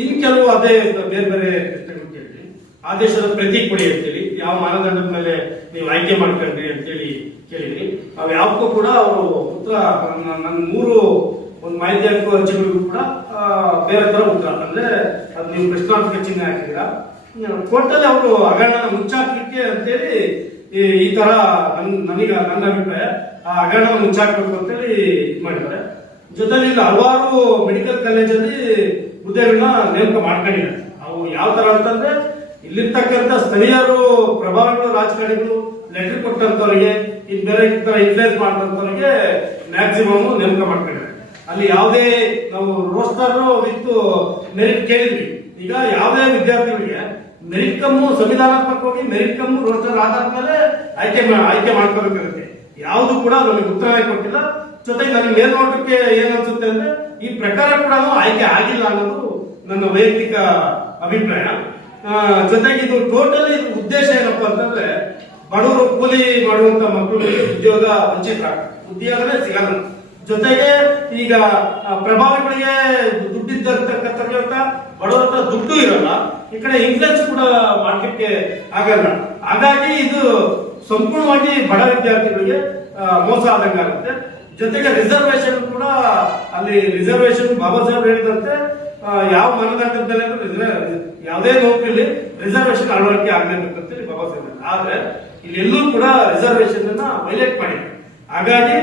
ಇನ್ನು ಕೆಲವು ಅದೇ ಬೇರೆ ಬೇರೆ ಪ್ರಶ್ನೆಗಳು ಕೇಳಿದ್ರಿ. ಆದೇಶದ ಪ್ರತಿ ಕೊಡಿ ಅಂತೇಳಿ, ಯಾವ ಮಾನದಂಡದ ಮೇಲೆ ನೀವು ಆಯ್ಕೆ ಮಾಡ್ಕೊಂಡ್ರಿ ಅಂತೇಳಿ ಕೇಳಿದ್ರಿ. ಅವು ಯಾವಕ್ಕೂ ಕೂಡ ಅವರು ಉತ್ತರ ನನ್ನ 3 ಒಂದು ಮಾಹಿತಿ ಹಾಕುವ ಅರ್ಜಿಗಳಿಗೂ ಕೂಡ ಬೇರೆ ತರ ಉತ್ತರ, ಅಂದ್ರೆ ಅದು ನೀವು ಪ್ರಶ್ನಾರ್ಥಕ ಚಿಹ್ನೆ ಹಾಕಿದ್ದೀರಾ. ಕೊಟ್ಟಲ್ಲಿ ಅವರು ಹಗರಣನ ಮುಚ್ಚಾಕ್ಲಿಕ್ಕೆ ಅಂತೇಳಿ ಈ ತರ ನನ್ನ ಅಭಿಪ್ರಾಯ, ಆ ಹಗರಣ ಮುಚ್ಚಾಕ್ಬೇಕು ಅಂತೇಳಿ ಇದು ಮಾಡಿದ್ದಾರೆ. ಜೊತೆಲಿ ಇಲ್ಲಿ ಹಲವಾರು ಮೆಡಿಕಲ್ ಕಾಲೇಜಲ್ಲಿ ಹುದ್ದೆಗಳನ್ನ ನೇಮಕ ಮಾಡ್ಕೊಂಡಿದ್ದಾರೆ. ಅವು ಯಾವ ತರ ಅಂತಂದ್ರೆ ಇಲ್ಲಿರ್ತಕ್ಕಂಥ ಸ್ಥಳೀಯರು, ಪ್ರಭಾವಿಗಳು, ರಾಜಕಾರಣಿಗಳು ಲೆಟರ್ ಕೊಟ್ಟಂತವರಿಗೆ, ಇನ್ ಬೇರೆ ಇನ್ಫ್ಲೂಯೆನ್ಸ್ ಮಾಡಿದಂತವರಿಗೆ ಮ್ಯಾಕ್ಸಿಮಮ್ ನೇಮಕ ಮಾಡ್ಕೊಂಡಿದ್ದಾರೆ. ಅಲ್ಲಿ ಯಾವುದೇ ನಾವು ರೋಸ್ಟರ್ ವಿತ್ ಮೆರಿಟ್ ಕೇಳಿದ್ವಿ. ಈಗ ಯಾವುದೇ ವಿದ್ಯಾರ್ಥಿಗಳಿಗೆ ಮೆರಿಟ್ ಕಮ್ಮು ಸಂವಿಧಾನಾತ್ಮಕವಾಗಿ ಮೆರಿಟ್ ಕಮ್ಮು ರೋಸ್ಟರ್ ಆಧಾರದ ಮೇಲೆ ಆಯ್ಕೆ ಮಾಡ್ಕೋಬೇಕಾಗುತ್ತೆ. ಯಾವುದು ಕೂಡ ನಮಗೆ ಉತ್ತರನೇ ಕೊಟ್ಟಿಲ್ಲ. ಜೊತೆಗೆ ನನಗೆ ಮೇಲ್ನೋಟಕ್ಕೆ ಏನ್ ಅನ್ಸುತ್ತೆ ಅಂದ್ರೆ ಈ ಪ್ರಕಾರ ಕೂಡ ಆಯ್ಕೆ ಆಗಿಲ್ಲ ಅನ್ನೋದು ನನ್ನ ವೈಯಕ್ತಿಕ ಅಭಿಪ್ರಾಯ. ಜೊತೆಗೆ ಇದು ಟೋಟಲಿ ಉದ್ದೇಶ ಏನಪ್ಪಾ ಅಂತಂದ್ರೆ ಬಡವರು ಕೂಲಿ ಮಾಡುವಂತ ಮಕ್ಕಳಿಗೆ ಉದ್ಯೋಗ ಉದ್ಯೋಗನೇ ಸಿಗಲ್ಲ. ಜೊತೆಗೆ ಈಗ ಪ್ರಭಾವಿಗಳಿಗೆ ದುಡ್ಡಿದ್ದಿರ್ತಕ್ಕಂಥ ಬಡವರ ಹತ್ರ ದುಡ್ಡು ಇರಲ್ಲ, ಈ ಕಡೆ ಇನ್ಫ್ಲೂಯೆನ್ಸ್ ಕೂಡ ಮಾಡ್ಲಿಕ್ಕೆ ಆಗಲ್ಲ. ಹಾಗಾಗಿ ಇದು ಸಂಪೂರ್ಣವಾಗಿ ಬಡ ವಿದ್ಯಾರ್ಥಿಗಳಿಗೆ ಮೋಸ ಆದಂಗಾಗುತ್ತೆ. ಜೊತೆಗೆ ರಿಸರ್ವೇಶನ್ ಕೂಡ ಅಲ್ಲಿ ರಿಸರ್ವೇಶನ್ ಬಾಬಾ ಸಾಹೇಬ್ ಹೇಳಿದಂತೆ ಯಾವ ಮಾನದಂಡದಲ್ಲಿ ಯಾವುದೇ ನೌಕರಿಯಲ್ಲಿ ರಿಸರ್ವೇಶನ್ ಅಳವಡಿಕೆ ಆಗ್ಲೇಬೇಕಂತೇಳಿ ಬಾಬಾ ಸಾಹೇಬ್. ಆದ್ರೆ ಇಲ್ಲಿ ಎಲ್ಲೂ ಕೂಡ ರಿಸರ್ವೇಶನ್ ಅನ್ನ ವೈಲೇಟ್ ಮಾಡಿದೆ. ಹಾಗಾಗಿ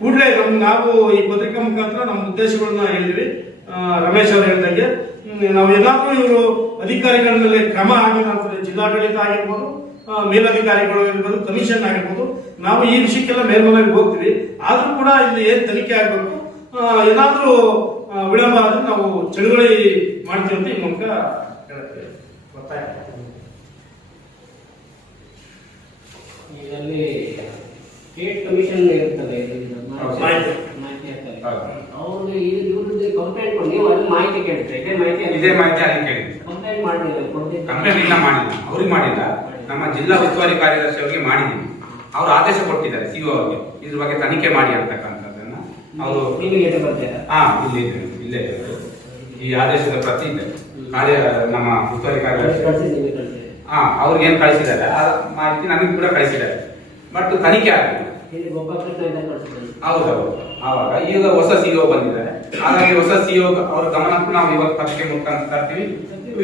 ಕೂಡಲೇ ನಾವು ಈ ಪತ್ರಿಕಾ ಮುಖಾಂತರ ನಮ್ಮ ಉದ್ದೇಶಗಳನ್ನ ಹೇಳಿದ್ವಿ. ರಮೇಶ್ ಅವರು ಹೇಳಿದಂಗೆ ನಾವು ಎಲ್ಲಾದ್ರೂ ಇವರು ಅಧಿಕಾರಿಗಳ ಮೇಲೆ ಕ್ರಮ ಆಗಿಲ್ಲ ಅಂತಂದ್ರೆ ಜಿಲ್ಲಾಡಳಿತ ಆಗಿರ್ಬೋದು, ಮೇಲಧಿಕಾರಿಗಳು ಇರ್ಬೋದು, ಕಮಿಷನ್ ಆಗಿರ್ಬೋದು, ನಾವು ಈ ವಿಷಯಕ್ಕೆಲ್ಲ ಮೇಲ್ಮನೆಗೆ ಹೋಗ್ತೀವಿ. ಆದ್ರೂ ಕೂಡ ಇಲ್ಲಿ ಏನ್ ತನಿಖೆ ಆಗ್ಬೇಕು, ಏನಾದ್ರೂ ವಿಳಂಬ ಆದ್ರೆ ನಾವು ಚಳುವಳಿ ಮಾಡ್ತೀವಿ ಅಂತ ಈ ಮೂಲಕ ಹೇಳ್ತೇವೆ. ಒತ್ತಾಯ ಇದರಲ್ಲಿ ಸ್ಟೇಟ್ ಕಮಿಷನ್ ಇರ್ತದೆ, ಮಾಹಿತಿ ಅವ್ರು ಇವ್ರದ್ದು ಕಂಪ್ಲೇಂಟ್ ಕೊಡಿ. ನೀವು ಅಲ್ಲಿ ಮಾಹಿತಿ ಕೇಳ್ತೀರಿ, ಇದೇ ಮಾಹಿತಿ ಅಲ್ಲಿ ಕೇಳಿ ಕಂಪ್ಲೇಂಟ್ ಮಾಡಿಲ್ಲ, ಕಂಪ್ಲೇಂಟ್ ಇಲ್ಲ ಮಾಡಿಲ್ಲ, ಅವ್ರಿಗೆ ಮಾಡಿಲ್ಲ. ನಮ್ಮ ಜಿಲ್ಲಾ ಉಸ್ತುವಾರಿ ಕಾರ್ಯದರ್ಶಿ ಅವರಿಗೆ ಮಾಡಿದ್ದೀವಿ. ಅವರು ಆದೇಶ ಕೊಟ್ಟಿದ್ದಾರೆ ಸಿಒ ಅವರಿಗೆ ಇದ್ರ ಬಗ್ಗೆ ತನಿಖೆ ಮಾಡಿ ಅಂತಕ್ಕಂಥದ್ದನ್ನ. ಅವರು ಇಲ್ಲೇ ಈ ಆದೇಶದ ಪ್ರತಿ ಇದೆ. ನಮ್ಮ ಉಸ್ತುವಾರಿ ಕಾರ್ಯದರ್ಶಿ ಅವ್ರಿಗೆ ಏನ್ ಕಳಿಸಿದ್ದಾರೆ ಆ ಮಾಹಿತಿ ನನಗೆ ಕೂಡ ಕಳಿಸಿದ್ದಾರೆ. ಬಟ್ ತನಿಖೆ ಆಗಿಲ್ಲ. ಹೌದೌದು. ಆವಾಗ ಈಗ ಹೊಸ ಸಿಒ ಬಂದಿದ್ದಾರೆ. ಹಾಗಾಗಿ ಹೊಸ ಸಿಒ ಅವರ ಗಮನಕ್ಕೂ ನಾವು ಇವತ್ತು ಪತ್ರಿಕೆ ಮುಖಾಂತರ ತರ್ತೀವಿ.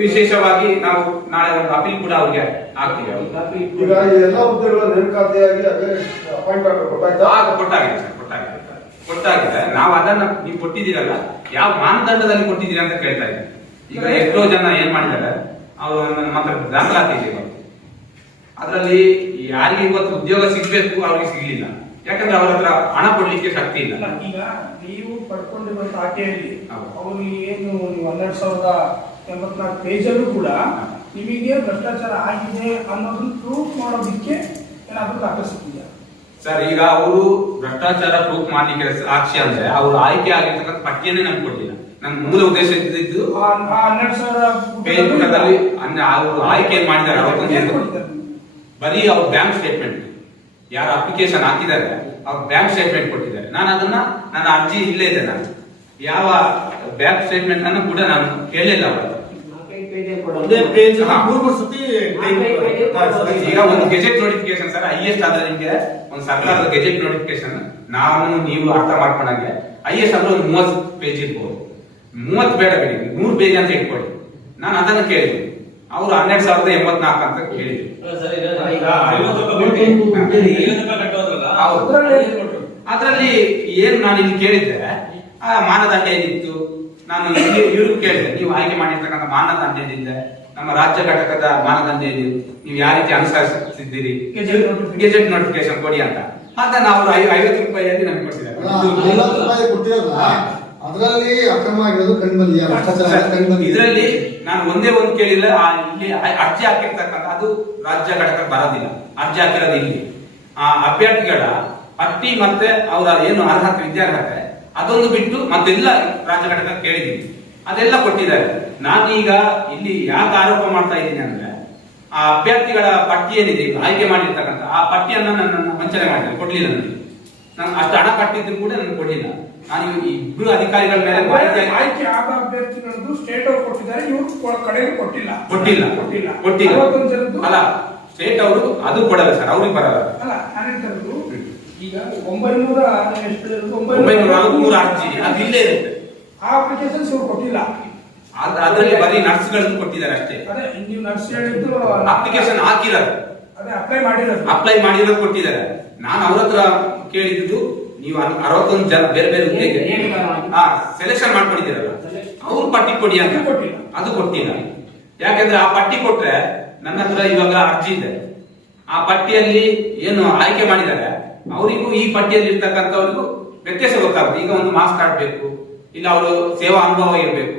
ವಿಶೇಷವಾಗಿ ನಾವು ನಾಳೆ ಒಂದು ಅಪೀಲ್ ಕೂಡ ಅವ್ರಿಗೆ ಆಗ್ತೀವಿ. ಈಗ ಎಲ್ಲ ಹುದ್ದೆಗಳ ನೇಮಕಾತಿಯಾಗಿ ಕೊಟ್ಟಾಗಿದೆ. ನಾವು ಅದನ್ನ ನೀವು ಕೊಟ್ಟಿದ್ದೀರಲ್ಲ, ಯಾವ ಮಾನದಂಡದಲ್ಲಿ ಕೊಟ್ಟಿದ್ದೀರಿ ಅಂತ ಕೇಳ್ತಾ ಇದ್ದೀವಿ. ಈಗ ಎಷ್ಟೋ ಜನ ಏನ್ ಮಾಡಿದ್ದಾರೆ, ಅವರು ನನ್ನ ಮಾತ್ರ ದಾಖಲಾತಿ ಇದೆ. ಅದರಲ್ಲಿ ಯಾರಿಗೆ ಇವತ್ತು ಉದ್ಯೋಗ ಸಿಗ್ಬೇಕು ಅವ್ರಿಗೆ ಸಿಗ್ಲಿಲ್ಲ. ಯಾಕಂದ್ರೆ ಅವ್ರ ಹತ್ರ ಹಣ ಕೊಡ್ಲಿಕ್ಕೆ ಶಕ್ತಿ ಇಲ್ಲ. ಈಗ ನೀವು ಪಡ್ಕೊಂಡಿರುವಂತ ಆಕೆಯಲ್ಲಿ ಅವರು ಏನು 12,084 ಪೇಜಲ್ಲೂ ಕೂಡ ನಿಮಗೆ ಭ್ರಷ್ಟಾಚಾರ ಆಗಿದೆ ಅನ್ನೋದನ್ನ ಪ್ರೂಫ್ ಮಾಡೋದಕ್ಕೆ ಏನಾದ್ರೂ ದಾಖಲೆ ಸಿಕ್ಕಿದೆಯಾ ಸರ್? ಈಗ ಅವರು ಭ್ರಷ್ಟಾಚಾರ ಪ್ರೂಫ್ ಮಾಡ್ಲಿಕ್ಕೆ ಸಾಕ್ಷಿ ಅಂದ್ರೆ ಅವರು ಆಯ್ಕೆ ಆಗಿರ್ತಕ್ಕಂಥ ಪಟ್ಟಿಯನ್ನೇ ನಮ್ಗೆ ಕೊಟ್ಟಿಲ್ಲ. ನನ್ನ ಮೂಲ ಉದ್ದೇಶ ಇದ್ದಿದ್ದು 12,000 ಪೇಜ್ ಪುಟದಲ್ಲಿ ಅವರು ಆಯ್ಕೆ ಮಾಡಿದ್ದಾರೆ ಅವತ್ತು ಬರೀ ಅವ್ರ ಬ್ಯಾಂಕ್ ಸ್ಟೇಟ್ಮೆಂಟ್, ಯಾರು ಅಪ್ಲಿಕೇಶನ್ ಹಾಕಿದ್ದಾರೆ ಅವ್ರ ಬ್ಯಾಂಕ್ ಸ್ಟೇಟ್ಮೆಂಟ್ ಕೊಟ್ಟಿದ್ದಾರೆ. ನಾನು ಅದನ್ನ ನನ್ನ ಅರ್ಜಿ ಇಲ್ಲೇ ಇದೆ. ನಾನು ಯಾವ ಬ್ಯಾಂಕ್ ಸ್ಟೇಟ್ಮೆಂಟ್ ಅನ್ನು ಕೂಡ ನಾನು ಕೇಳಿಲ್ಲ. ಈಗ ಒಂದು ಗೆಜೆಟ್ ನೋಟಿಫಿಕೇಶನ್ ಸರ್, ಹೈಯೆಸ್ಟ್ ಆದ್ರೆ ನಿಮ್ಗೆ ಒಂದು ಸರ್ಕಾರದ ಗೆಜೆಟ್ ನೋಟಿಫಿಕೇಶನ್ ನಾನು ನೀವು ಅರ್ಥ ಮಾಡ್ಕೊಂಡಂಗೆ ಹೈಯೆಸ್ಟ್ ಅಂದ್ರೆ ಒಂದು 30 ಪೇಜ್ ಇರ್ಬೋದು. 30 ಬೇಡ ಬಿಡಿ, 100 ಪೇಜ್ ಅಂತ ಇಟ್ಕೊಳ್ಳಿ. ನಾನು ಅದನ್ನು ಕೇಳಿದ್ವಿ. ಅವರು 12,084 ಅಂತ ಕೇಳಿದ್ರು. ಅದ್ರಲ್ಲಿ ಏನು ನಾನು ಇಲ್ಲಿ ಕೇಳಿದ್ದೆ, ಆ ಮಾನದಂಡ ಏನಿತ್ತು ನಾನು ಇವ್ರಿಗೆ ಕೇಳಿದೆ, ನೀವು ಆಯ್ಕೆ ಮಾಡಿರ್ತಕ್ಕಂಥ ಮಾನದಂಡ ಏನಿದೆ, ನಮ್ಮ ರಾಜ್ಯ ಘಟಕದ ಮಾನದಂಡ ಏನಿದೆ, ನೀವು ಯಾವ ರೀತಿ ಅನುಸರಿಸುತ್ತಿದ್ದೀರಿ, ಗೆಜೆಟ್ ನೋಟಿಫಿಕೇಶನ್ ಕೊಡಿ ಅಂತ. ಅದನ್ನ ಅವರು 50 ರೂಪಾಯಿಯಲ್ಲಿ ನಮಗೆ ಕೊಟ್ಟಿದ್ದಾರೆ. ಅದರಲ್ಲಿ ಅಕ್ರಮ ಆಗಿರೋದು ಕಂಡುಬಂದಿದೆಯಾ? ಭ್ರಷ್ಟಾಚಾರ ಕಂಡುಬಂದಿದೆ. ಇದರಲ್ಲಿ ನಾನು ಒಂದೇ ಒಂದು ಕೇಳಿಲ್ಲ, ಇಲ್ಲಿ ಅರ್ಜಿ ಹಾಕಿರ್ತಕ್ಕಂಥ ಅದು ರಾಜ್ಯ ಘಟಕ ಬರೋದಿಲ್ಲ, ಅರ್ಜಿ ಹಾಕಿರೋದು ಇಲ್ಲಿ ಆ ಅಭ್ಯರ್ಥಿಗಳ ಪಟ್ಟಿ ಮತ್ತೆ ಅವರ ಏನು ಅರ್ಹತೆ ವಿದ್ಯಾರ್ಹತೆ ಅದೊಂದು ಬಿಟ್ಟು ಮತ್ತೆಲ್ಲ ರಾಜ್ಯ ಘಟಕ ಕೇಳಿದ್ದೀನಿ, ಅದೆಲ್ಲ ಕೊಟ್ಟಿದ್ದಾರೆ. ನಾನೀಗ ಇಲ್ಲಿ ಯಾಕೆ ಆರೋಪ ಮಾಡ್ತಾ ಇದ್ದೀನಿ ಅಂದ್ರೆ ಆ ಅಭ್ಯರ್ಥಿಗಳ ಪಟ್ಟಿ ಏನಿದೆ ಆಯ್ಕೆ ಮಾಡಿರ್ತಕ್ಕಂಥ ಆ ಪಟ್ಟಿಯನ್ನ ನನ್ನ ವಂಚನೆ ಮಾಡಿದೆ, ಕೊಡ್ಲಿಲ್ಲ ನನಗೆ. ನಾನು ಅಷ್ಟು ಹಣ ಕಟ್ಟಿದ್ರು ಕೂಡ ನನಗೆ ಕೊಡ್ಲಿಲ್ಲ. ನಾನು ಇಬ್ರು ಅಧಿಕಾರಿಗಳ ಮೇಲೆ ಆಯ್ಕೆ ಆದ ಅಭ್ಯರ್ಥಿಗಳದ್ದು ಸ್ಟೇಟ್ ಅವರು ಕೊಟ್ಟಿದ್ದಾರೆ, ಇವರು ಕಡೆಗೆ ಕೊಟ್ಟಿಲ್ಲ. ಅಲ್ಲ, ಸ್ಟೇಟ್ ಅವರು ಅದು ಕೊಡಲ್ಲ ಸರ್, ಅವ್ರಿಗೆ ಬರಲ್ಲ. ಅಲ್ಲ, ನಾನು ಹೇಳ್ತಿರೋದು ಈಗ 943 ಅರ್ಜಿ ಅದು ಇಲ್ಲೇ ಇರುತ್ತೆ. ಆ ಅಪ್ಲಿಕೇಶನ್ಸ್ ಇವರು ಕೊಟ್ಟಿಲ್ಲ. ಅದರಲ್ಲಿ ಬರೀ ನರ್ಸ್ಗಳನ್ನು ಕೊಟ್ಟಿದ್ದಾರೆ ಅಷ್ಟೇ. ಅದೇ ನೀವು ನರ್ಸ್ ಹೇಳಿದ್ದು ಅಪ್ಲಿಕೇಶನ್ ಹಾಕಿರೋದು, ಅದೇ ಅಪ್ಲೈ ಮಾಡಿರೋದು ಕೊಟ್ಟಿದ್ದಾರೆ. ನಾನು ಅವ್ರ ಹತ್ರ ಕೇಳಿದ್ದು, ನೀವು 61 ಜನ ಬೇರೆ ಬೇರೆ ಹುದ್ದೆಗೆ ಸೆಲೆಕ್ಷನ್ ಮಾಡ್ಕೊಂಡಿದ್ದೀರಲ್ಲ, ಅವ್ರು ಪಟ್ಟಿ ಕೊಡಿ ಅಂತ. ಅದು ಕೊಟ್ಟಿಲ್ಲ. ಯಾಕೆಂದ್ರೆ ಆ ಪಟ್ಟಿ ಕೊಟ್ರೆ ನನ್ನ ಹತ್ರ ಇವಾಗ ಅರ್ಜಿ ಇದೆ, ಆ ಪಟ್ಟಿಯಲ್ಲಿ ಏನು ಆಯ್ಕೆ ಮಾಡಿದ್ದಾರೆ ಅವರಿಗೂ ಈ ಪಟ್ಟಿಯಲ್ಲಿ ಇರ್ತಕ್ಕಂಥವ್ರಿಗೂ ವ್ಯತ್ಯಾಸ ಗೊತ್ತಾಗುತ್ತೆ. ಈಗ ಒಂದು ಮಾರ್ಕ್ಸ್ ಕಾರ್ಡ್ ಬೇಕು, ಇಲ್ಲ ಅವರು ಸೇವಾ ಅನುಭವ ಇರಬೇಕು.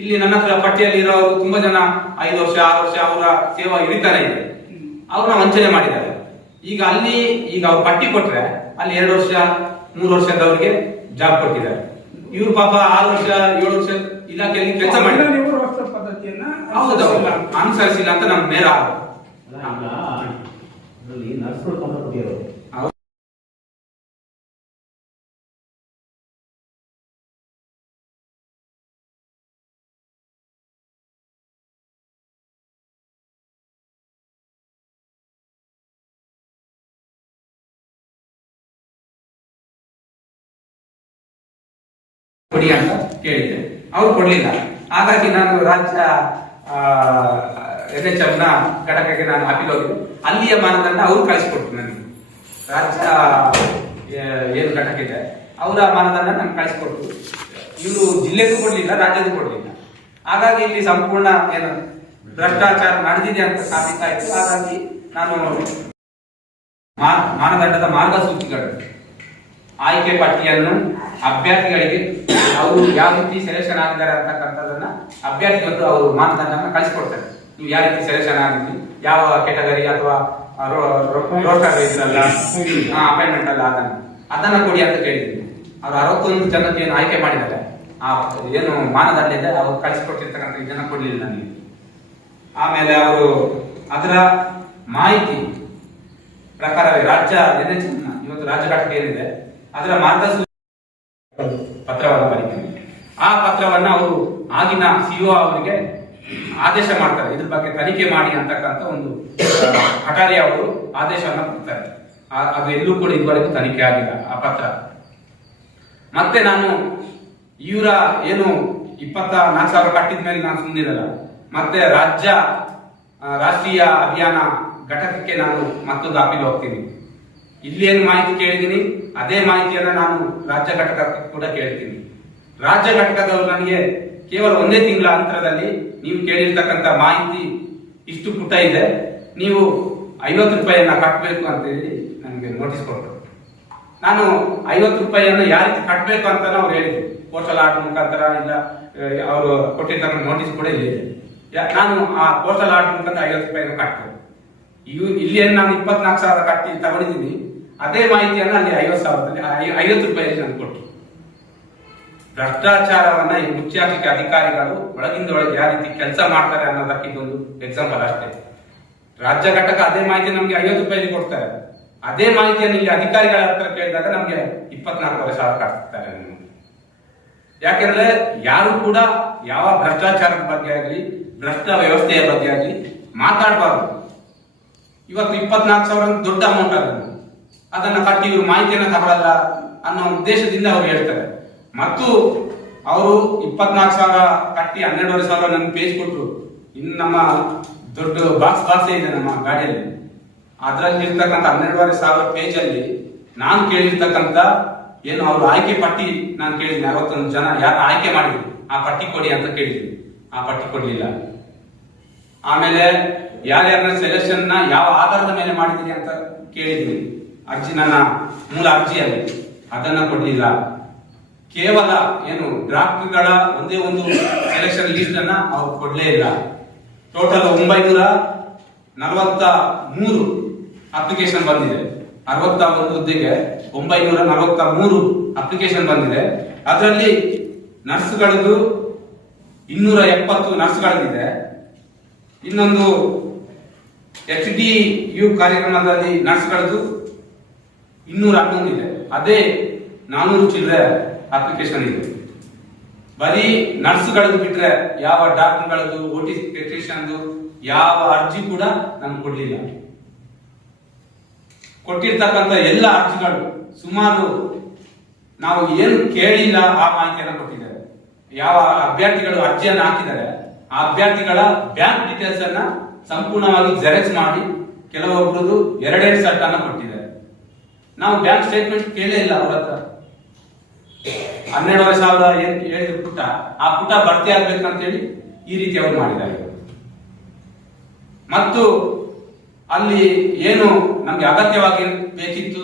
ಇಲ್ಲಿ ನನ್ನ ಹತ್ರ ಪಟ್ಟಿಯಲ್ಲಿ ಇರೋರು ತುಂಬಾ ಜನ 5 ವರ್ಷ 6 ವರ್ಷ ಅವರ ಸೇವಾ ಹಿಡಿತಾನೆ ಇದೆ, ಅವ್ರನ್ನ ವಂಚನೆ ಮಾಡಿದ್ದಾರೆ. ಈಗ ಅಲ್ಲಿ ಈಗ ಅವ್ರು ಪಟ್ಟಿ ಕೊಟ್ರೆ ಅಲ್ಲಿ 2 ವರ್ಷ 3 ವರ್ಷದವರಿಗೆ ಜಾಬ್ ಕೊಟ್ಟಿದ್ದಾರೆ. ಇವ್ರು ಪಾಪ 6 ವರ್ಷ 7 ವರ್ಷ ಇಲಾಖೆಯಲ್ಲಿ ಕೆಲಸ ಮಾಡಿದ್ದಾರೆ. ಅನುಸರಿಸಿಲ್ಲ ಅಂತ ನಮ್ ನೇರ ಕೊಡಿ ಅಂತ ಕೇಳಿದೆ, ಅವ್ರು ಕೊಡ್ಲಿಲ್ಲ. ಹಾಗಾಗಿ ನಾನು ರಾಜ್ಯ NHM ನ ಘಟಕಕ್ಕೆ ನಾನು ಅಪೀಲ್ ಹೋಗಿದ್ದು, ಅಲ್ಲಿಯ ಮಾನದಂಡ ಅವ್ರು ಕಳಿಸ್ಕೊಟ್ರು ನನಗೆ. ರಾಜ್ಯ ಏನು ಘಟಕ ಇದೆ ಅವರ ಮಾನದಂಡ ನಾನು ಕಳಿಸ್ಕೊಟ್ರು. ಇವರು ಜಿಲ್ಲೆಗೂ ಕೊಡ್ಲಿಲ್ಲ, ರಾಜ್ಯಕ್ಕೂ ಕೊಡ್ಲಿಲ್ಲ. ಹಾಗಾಗಿ ಇಲ್ಲಿ ಸಂಪೂರ್ಣ ಏನು ಭ್ರಷ್ಟಾಚಾರ ನಡೆದಿದೆ ಅಂತ ಸಾಬೀತಾಯಿತು. ಹಾಗಾಗಿ ನಾನು ಮಾನದಂಡದ ಮಾರ್ಗಸೂಚಿಗಳು ಆಯ್ಕೆ ಪಟ್ಟಿಯನ್ನು ಅಭ್ಯರ್ಥಿಗಳಿಗೆ ಅವರು ಯಾವ ರೀತಿ ಸೆಲೆಕ್ಷನ್ ಆಗಿದ್ದಾರೆ ಅಂತಕ್ಕಂಥದ್ದನ್ನ ಅಭ್ಯರ್ಥಿಗಳು ಅವರು ಮಾನದಂಡನ ಕಳಿಸ್ಕೊಡ್ತಾರೆ. ನೀವು ಯಾವ ರೀತಿ ಸೆಲೆಕ್ಷನ್ ಆಗಿದ್ರಿ, ಯಾವ ಕೆಟಗರಿ ಅಥವಾ ರೋಸ್ಟರ್ ಇದ್ರಲ್ಲ ಅಪಾಯಿಂಟ್ಮೆಂಟ್ ಅಲ್ಲ ಅದನ್ನ ಕೊಡಿ ಅಂತ ಕೇಳಿದ್ದೀನಿ. ಅವ್ರು 61 ಜನಕ್ಕೆ ಏನು ಆಯ್ಕೆ ಮಾಡಿದ್ದಾರೆ, ಆ ಏನು ಮಾನದಂಡ ಇದೆ ಅವ್ರು ಕಳಿಸ್ಕೊಟ್ಟಿರ್ತಕ್ಕಂಥ ಇದನ್ನ ಕೊಡ್ಲಿಲ್ಲ ನನಗೆ. ಆಮೇಲೆ ಅವರು ಅದರ ಮಾಹಿತಿ ಪ್ರಕಾರವೇ ರಾಜ್ಯ NHM ಇವತ್ತು ರಾಜ್ಯ ಘಟಕ ಏನಿದೆ ಅದರ ಮಾರ್ಗಸೂಚಿ ಪತ್ರವನ್ನು ಬರೀತಾರೆ. ಆ ಪತ್ರವನ್ನ ಅವರು ಆಗಿನ CO ಅವರಿಗೆ ಆದೇಶ ಮಾಡ್ತಾರೆ, ಇದ್ರ ಬಗ್ಗೆ ತನಿಖೆ ಮಾಡಿ ಅಂತಕ್ಕಂಥ ಒಂದು ಕಟಾರಿ ಅವರು ಆದೇಶವನ್ನ ಕೊಡ್ತಾರೆ. ಅದು ಎಲ್ಲೂ ಕೂಡ ಇದುವರೆಗೂ ತನಿಖೆ ಆಗಿಲ್ಲ ಆ ಪತ್ರ. ಮತ್ತೆ ನಾನು ಇವರ ಏನು 24,000 ಕಟ್ಟಿದ ಮೇಲೆ ನಾನು ಸುಮ್ಮನಿರಲ್ಲ, ಮತ್ತೆ ರಾಷ್ಟ್ರೀಯ ಅಭಿಯಾನ ಘಟಕಕ್ಕೆ ನಾನು ಮತ್ತೊಂದು ಅಪೀಲ್ ಹೋಗ್ತೀನಿ. ಇಲ್ಲಿ ಏನು ಮಾಹಿತಿ ಕೇಳಿದ್ದೀನಿ ಅದೇ ಮಾಹಿತಿಯನ್ನ ನಾನು ರಾಜ್ಯ ಘಟಕಕ್ಕೆ ಕೂಡ ಕೇಳ್ತೀನಿ. ರಾಜ್ಯ ಘಟಕದವರು ನನಗೆ ಕೇವಲ 1 ತಿಂಗಳ ಅಂತರದಲ್ಲಿ ನೀವು ಕೇಳಿರ್ತಕ್ಕಂಥ ಮಾಹಿತಿ ಇಷ್ಟು ಪುಟ ಇದೆ, ನೀವು 50 ರೂಪಾಯಿಯನ್ನ ಕಟ್ಟಬೇಕು ಅಂತ ಹೇಳಿ ನನಗೆ ನೋಟಿಸ್ ಕೊಟ್ಟರು. ನಾನು 50 ರೂಪಾಯಿಯನ್ನು ಯಾವ ರೀತಿ ಕಟ್ಟಬೇಕು ಅಂತ ಅವ್ರು ಹೇಳಿದ್ರು, ಪೋಸ್ಟಲ್ ಆರ್ಡರ್ ಮುಖಾಂತರ ಇಲ್ಲ ಅವರು ಕೊಟ್ಟಿರ್ತಕ್ಕಂಥ ನೋಟಿಸ್ ಕೂಡ ಇದೆ. ನಾನು ಆ ಪೋಸ್ಟಲ್ ಆರ್ಡರ್ ಮುಖಾಂತರ 50 ರೂಪಾಯಿನ ಕಟ್ಟಬೇಕು. ಇಲ್ಲಿ ನಾನು 24,000 ಕಟ್ಟಿ ತಗೊಂಡಿದ್ದೀನಿ, ಅದೇ ಮಾಹಿತಿಯನ್ನ ಅಲ್ಲಿ 50,000 50 ರೂಪಾಯಿಯಲ್ಲಿ ನಾನು ಕೊಟ್ಟು. ಭ್ರಷ್ಟಾಚಾರವನ್ನ ಈ ಮುಚ್ಚಾಟಿಕೆ ಅಧಿಕಾರಿಗಳು ಒಳಗಿಂದ ಒಳಗೆ ಯಾವ ರೀತಿ ಕೆಲಸ ಮಾಡ್ತಾರೆ ಅನ್ನೋದಕ್ಕೆ ಇದೊಂದು ಎಕ್ಸಾಂಪಲ್ ಅಷ್ಟೇ. ರಾಜ್ಯ ಘಟಕ ಅದೇ ಮಾಹಿತಿ ನಮ್ಗೆ 50 ರೂಪಾಯಿಲಿ ಕೊಡ್ತಾರೆ, ಅದೇ ಮಾಹಿತಿಯನ್ನು ಇಲ್ಲಿ ಅಧಿಕಾರಿಗಳ ಹತ್ರ ಕೇಳಿದಾಗ ನಮ್ಗೆ 24,500 ಕಟ್ತಾರೆ. ಯಾಕೆಂದ್ರೆ ಯಾರು ಕೂಡ ಯಾವ ಭ್ರಷ್ಟಾಚಾರದ ಬಗ್ಗೆ ಆಗಲಿ ಭ್ರಷ್ಟ ವ್ಯವಸ್ಥೆಯ ಬಗ್ಗೆ ಆಗಲಿ ಮಾತಾಡಬಾರ್ದು. ಇವತ್ತು 24,000 ದೊಡ್ಡ ಅಮೌಂಟ್ ಅದನ್ನ ಕಟ್ಟಿ ಇವರು ಮಾಹಿತಿಯನ್ನು ತಗೊಳ್ಳಲ್ಲ ಅನ್ನೋ ಉದ್ದೇಶದಿಂದ ಅವ್ರು ಹೇಳ್ತಾರೆ. ಮತ್ತು ಅವರು 24,000 ಕಟ್ಟಿ 12,500 ನಮ್ಗೆ ಪೇಜ್ ಕೊಟ್ಟರು. ಇನ್ನು ನಮ್ಮ ದೊಡ್ಡ ಬಾಕ್ಸ್ ಇದೆ ನಮ್ಮ ಗಾಡಿಯಲ್ಲಿ, ಅದರಲ್ಲಿ ಇರ್ತಕ್ಕಂಥ 12,500 ಪೇಜ್ ಅಲ್ಲಿ ನಾನು ಕೇಳಿರ್ತಕ್ಕಂಥ ಏನು ಅವ್ರ ಆಯ್ಕೆ ಪಟ್ಟಿ ನಾನು ಕೇಳಿದ್ದೀನಿ. 61 ಜನ ಯಾರು ಆಯ್ಕೆ ಮಾಡಿದ್ರು ಆ ಪಟ್ಟಿ ಕೊಡಿ ಅಂತ ಕೇಳಿದ್ದೀನಿ, ಆ ಪಟ್ಟಿ ಕೊಡ್ಲಿಲ್ಲ. ಆಮೇಲೆ ಯಾರ್ಯಾರ ಸೆಲೆಕ್ಷನ್ ನ ಯಾವ ಆಧಾರದ ಮೇಲೆ ಮಾಡಿದೀನಿ ಅಂತ ಕೇಳಿದ್ದೀನಿ, ಅರ್ಜಿ ನನ್ನ ಮೂಲ ಅರ್ಜಿಯಲ್ಲಿ ಅದನ್ನ ಕೊಡ್ಲಿಲ್ಲ. ಕೇವಲ ಏನು ಡಾಕ್ಟರ್ಗಳ ಒಂದೇ ಒಂದು ಸೆಲೆಕ್ಷನ್ ಲಿಸ್ಟ್ ಅನ್ನ ಅವ್ರು ಕೊಡ್ಲೇ ಇಲ್ಲ. ಟೋಟಲ್ 943 ಅಪ್ಲಿಕೇಶನ್ ಬಂದಿದೆ. 61 ಹುದ್ದೆಗೆ 943 ಅಪ್ಲಿಕೇಶನ್ ಬಂದಿದೆ. ಅದರಲ್ಲಿ ನರ್ಸ್ಗಳದ್ದು 270 ನರ್ಸ್ಗಳದಿದೆ. ಇನ್ನೊಂದು HDU ಕಾರ್ಯಕ್ರಮದಲ್ಲಿ ನರ್ಸ್ಗಳದ್ದು 211 ಇದೆ. ಅದೇ 400 ಚಿಲ್ಲರೆ ಅಪ್ಲಿಕೇಶನ್ ಇದೆ. ಬರೀ ನರ್ಸ್ಗಳದ್ದು ಬಿಟ್ರೆ ಯಾವ ಡಾಕ್ಟರ್ಗಳದ್ದು OT ಟೆಕ್ನಿಷಿಯನ್ದು ಯಾವ ಅರ್ಜಿ ಕೂಡ ನಮ್ಗೆ ಕೊಡ್ಲಿಲ್ಲ. ಕೊಟ್ಟಿರ್ತಕ್ಕಂಥ ಎಲ್ಲ ಅರ್ಜಿಗಳು ಸುಮಾರು ನಾವು ಏನು ಕೇಳಿಲ್ಲ ಆ ಮಾಹಿತಿಯನ್ನು ಕೊಟ್ಟಿದ್ದಾರೆ. ಯಾವ ಅಭ್ಯರ್ಥಿಗಳು ಅರ್ಜಿಯನ್ನು ಹಾಕಿದ್ದಾರೆ ಆ ಅಭ್ಯರ್ಥಿಗಳ ಬ್ಯಾಂಕ್ ಡೀಟೇಲ್ಸ್ ಅನ್ನ ಸಂಪೂರ್ಣವಾಗಿ ಜೆರಾಕ್ಸ್ ಮಾಡಿ ಕೆಲವೊಬ್ಬರದು 2 ಸೆಟ್ ಅನ್ನ ಕೊಟ್ಟಿದ್ದಾರೆ. ನಾವು ಬ್ಯಾಂಕ್ ಸ್ಟೇಟ್ಮೆಂಟ್ ಕೇಳೇ ಇಲ್ಲ ಅವ್ರ ಹತ್ರ. 12,500 ಏನ್ ಹೇಳಿದ್ರು ಪುಟ, ಆ ಪುಟ ಭರ್ತಿ ಆಗ್ಬೇಕಂತ ಹೇಳಿ ಈ ರೀತಿ ಅವರು ಮಾಡಿದ್ದಾರೆ. ಮತ್ತು ಅಲ್ಲಿ ಏನು ನಮ್ಗೆ ಅಗತ್ಯವಾಗಿ ಬೇಕಿತ್ತು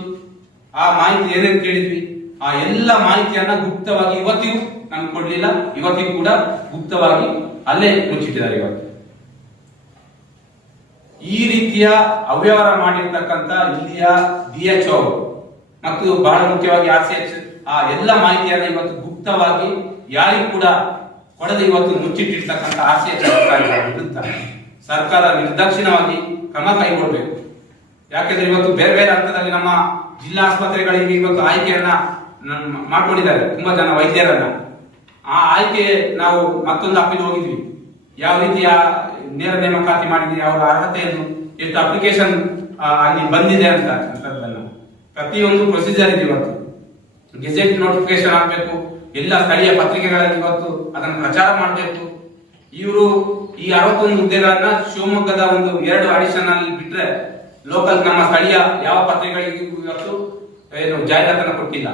ಆ ಮಾಹಿತಿ ಏನೇನು ಕೇಳಿದ್ವಿ ಆ ಎಲ್ಲ ಮಾಹಿತಿಯನ್ನ ಗುಪ್ತವಾಗಿ ಇವತ್ತಿಗೂ ನಮ್ಗೆ ಕೊಡ್ಲಿಲ್ಲ. ಇವತ್ತಿಗೂ ಕೂಡ ಗುಪ್ತವಾಗಿ ಅಲ್ಲೇ ಮುಚ್ಚಿಟ್ಟಿದ್ದಾರೆ. ಇವತ್ತು ಈ ರೀತಿಯ ಅವ್ಯವಹಾರ ಮಾಡಿರ್ತಕ್ಕಂಥ ಇಲ್ಲಿಯ DHO ಮತ್ತು ಬಹಳ ಮುಖ್ಯವಾಗಿ RCH ಆ ಎಲ್ಲ ಮಾಹಿತಿಯನ್ನ ಇವತ್ತು ಗುಪ್ತವಾಗಿ ಯಾರಿಗೂ ಕೂಡ ಕೊಡದೆ ಇವತ್ತು ಮುಚ್ಚಿಟ್ಟಿರ್ತಕ್ಕಂಥ RCH ಅಧಿಕಾರಿಗಳ ವಿರುದ್ಧ ಸರ್ಕಾರ ನಿರ್ದಾಕ್ಷಿಣ್ಯವಾಗಿ ಕ್ರಮ ಕೈಗೊಳ್ಳಬೇಕು. ಯಾಕೆಂದ್ರೆ ಇವತ್ತು ಬೇರೆ ಬೇರೆ ಹಂತದಲ್ಲಿ ನಮ್ಮ ಜಿಲ್ಲಾ ಆಸ್ಪತ್ರೆಗಳಿಗೆ ಇವತ್ತು ಆಯ್ಕೆಯನ್ನ ಮಾಡ್ಕೊಂಡಿದ್ದಾರೆ ತುಂಬಾ ಜನ ವೈದ್ಯರನ್ನ. ಆ ಆಯ್ಕೆ ನಾವು ಮತ್ತೊಂದು ಅಪೀಲ್ ಹೋಗಿದ್ವಿ, ಯಾವ ರೀತಿಯ ನೇರ ನೇಮಕಾತಿ ಮಾಡಿದ್ವಿ, ಅವರ ಅರ್ಹತೆಯನ್ನು ಎಷ್ಟು ಅಪ್ಲಿಕೇಶನ್ ಅಲ್ಲಿ ಬಂದಿದೆ ಅಂತದನ್ನ ಪ್ರತಿಯೊಂದು ಪ್ರೊಸೀಜರ್ ಇದೆ. ಇವತ್ತು ಗೆಜೆಟ್ ನೋಟಿಫಿಕೇಶನ್ ಆಗಬೇಕು, ಎಲ್ಲ ಸ್ಥಳೀಯ ಪತ್ರಿಕೆಗಳಲ್ಲಿ ಇವತ್ತು ಅದನ್ನು ಪ್ರಚಾರ ಮಾಡಬೇಕು. ಇವರು ಈ 61 ಹುದ್ದೆಗಳನ್ನ ಶಿವಮೊಗ್ಗದ ಒಂದು 2 ಆಡಿಷನ್ ಅಲ್ಲಿ ಬಿಟ್ರೆ ಲೋಕಲ್ ನಮ್ಮ ಸ್ಥಳೀಯ ಯಾವ ಪತ್ರಿಕೆಗಳಿಗೂ ಇವತ್ತು ಏನು ಜಾಹೀರಾತನ್ನ ಕೊಟ್ಟಿಲ್ಲ.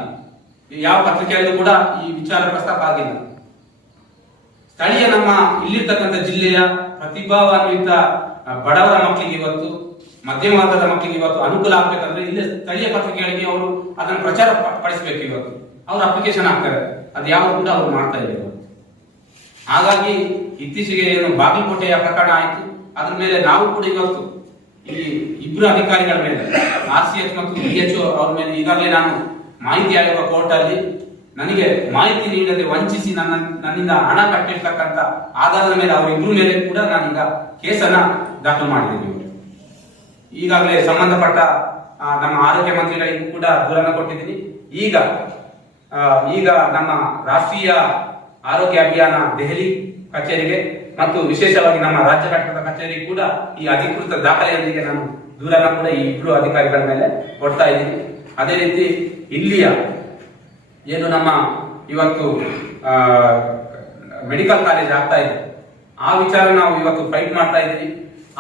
ಯಾವ ಪತ್ರಿಕೆಯಲ್ಲೂ ಕೂಡ ಈ ವಿಚಾರ ಪ್ರಸ್ತಾಪ ಆಗಿಲ್ಲ. ಸ್ಥಳೀಯ ನಮ್ಮ ಇಲ್ಲಿರ್ತಕ್ಕಂಥ ಜಿಲ್ಲೆಯ ಪ್ರತಿಭಾನ್ವಿತ ಬಡವರ ಮಕ್ಕಳಿಗೆ ಇವತ್ತು ಮಧ್ಯಮ ವರ್ಗದ ಮಕ್ಕಳಿಗೆ ಇವತ್ತು ಅನುಕೂಲ ಆಗ್ಬೇಕಂದ್ರೆ ಇಲ್ಲಿ ಸ್ಥಳೀಯ ಪತ್ರಿಕೆಗಳಿಗೆ ಅವರು ಅದನ್ನು ಪ್ರಚಾರ ಪಡಿಸಬೇಕು. ಇವತ್ತು ಅವ್ರು ಅಪ್ಲಿಕೇಶನ್ ಹಾಕ್ತಾರೆ, ಅದು ಯಾವುದು ಕೂಡ ಅವ್ರು ಮಾಡ್ತಾ ಇಲ್ಲ. ಹಾಗಾಗಿ ಇತ್ತೀಚೆಗೆ ಏನು ಬಾಗಲಕೋಟೆಯ ಪ್ರಕರಣ ಆಯಿತು, ಅದ್ರ ಮೇಲೆ ನಾವು ಕೂಡ ಇವತ್ತು ಈ ಇಬ್ಬರು ಅಧಿಕಾರಿಗಳ ಮೇಲೆ RCH ಮತ್ತು DHO ಅವ್ರ ಮೇಲೆ ಈಗಾಗಲೇ ನಾನು ಮಾಹಿತಿ ಆಯೋಗ ಕೋರ್ಟ್ ಅಲ್ಲಿ ನನಗೆ ಮಾಹಿತಿ ನೀಡದೆ ವಂಚಿಸಿ ನನ್ನಿಂದ ಹಣ ಕಟ್ಟಿರ್ತಕ್ಕಂಥ ಆಧಾರದ ಮೇಲೆ ಅವರಿಬ್ಬರ ಮೇಲೆ ಕೂಡ ನಾನೀಗ ಕೇಸನ್ನ ದಾಖಲು ಮಾಡಿದ್ದೀನಿ. ಈಗಾಗಲೇ ಸಂಬಂಧಪಟ್ಟ ನಮ್ಮ ಆರೋಗ್ಯ ಮಂತ್ರಿಗಳಿಗೂ ಕೂಡ ದೂರನ್ನು ಕೊಟ್ಟಿದ್ದೀನಿ. ಈಗ ನಮ್ಮ ರಾಷ್ಟ್ರೀಯ ಆರೋಗ್ಯ ಅಭಿಯಾನ ದೆಹಲಿ ಕಚೇರಿಗೆ ಮತ್ತು ವಿಶೇಷವಾಗಿ ನಮ್ಮ ರಾಜ್ಯ ಘಟಕದ ಕಚೇರಿಗೆ ಕೂಡ ಈ ಅಧಿಕೃತ ದಾಖಲೆಯೊಂದಿಗೆ ನಾನು ದೂರನ್ನ ಕೂಡ ಈ ಇಬ್ಬರು ಅಧಿಕಾರಿಗಳ ಮೇಲೆ ಕೊಡ್ತಾ ಇದ್ದೀನಿ. ಅದೇ ರೀತಿ ಇಲ್ಲಿಯ ಏನು ನಮ್ಮ ಇವತ್ತು ಮೆಡಿಕಲ್ ಕಾಲೇಜ್ ಆಗ್ತಾ ಇದೆ ಆ ವಿಚಾರ ನಾವು ಇವತ್ತು ಫೈಟ್ ಮಾಡ್ತಾ ಇದ್ದೀವಿ.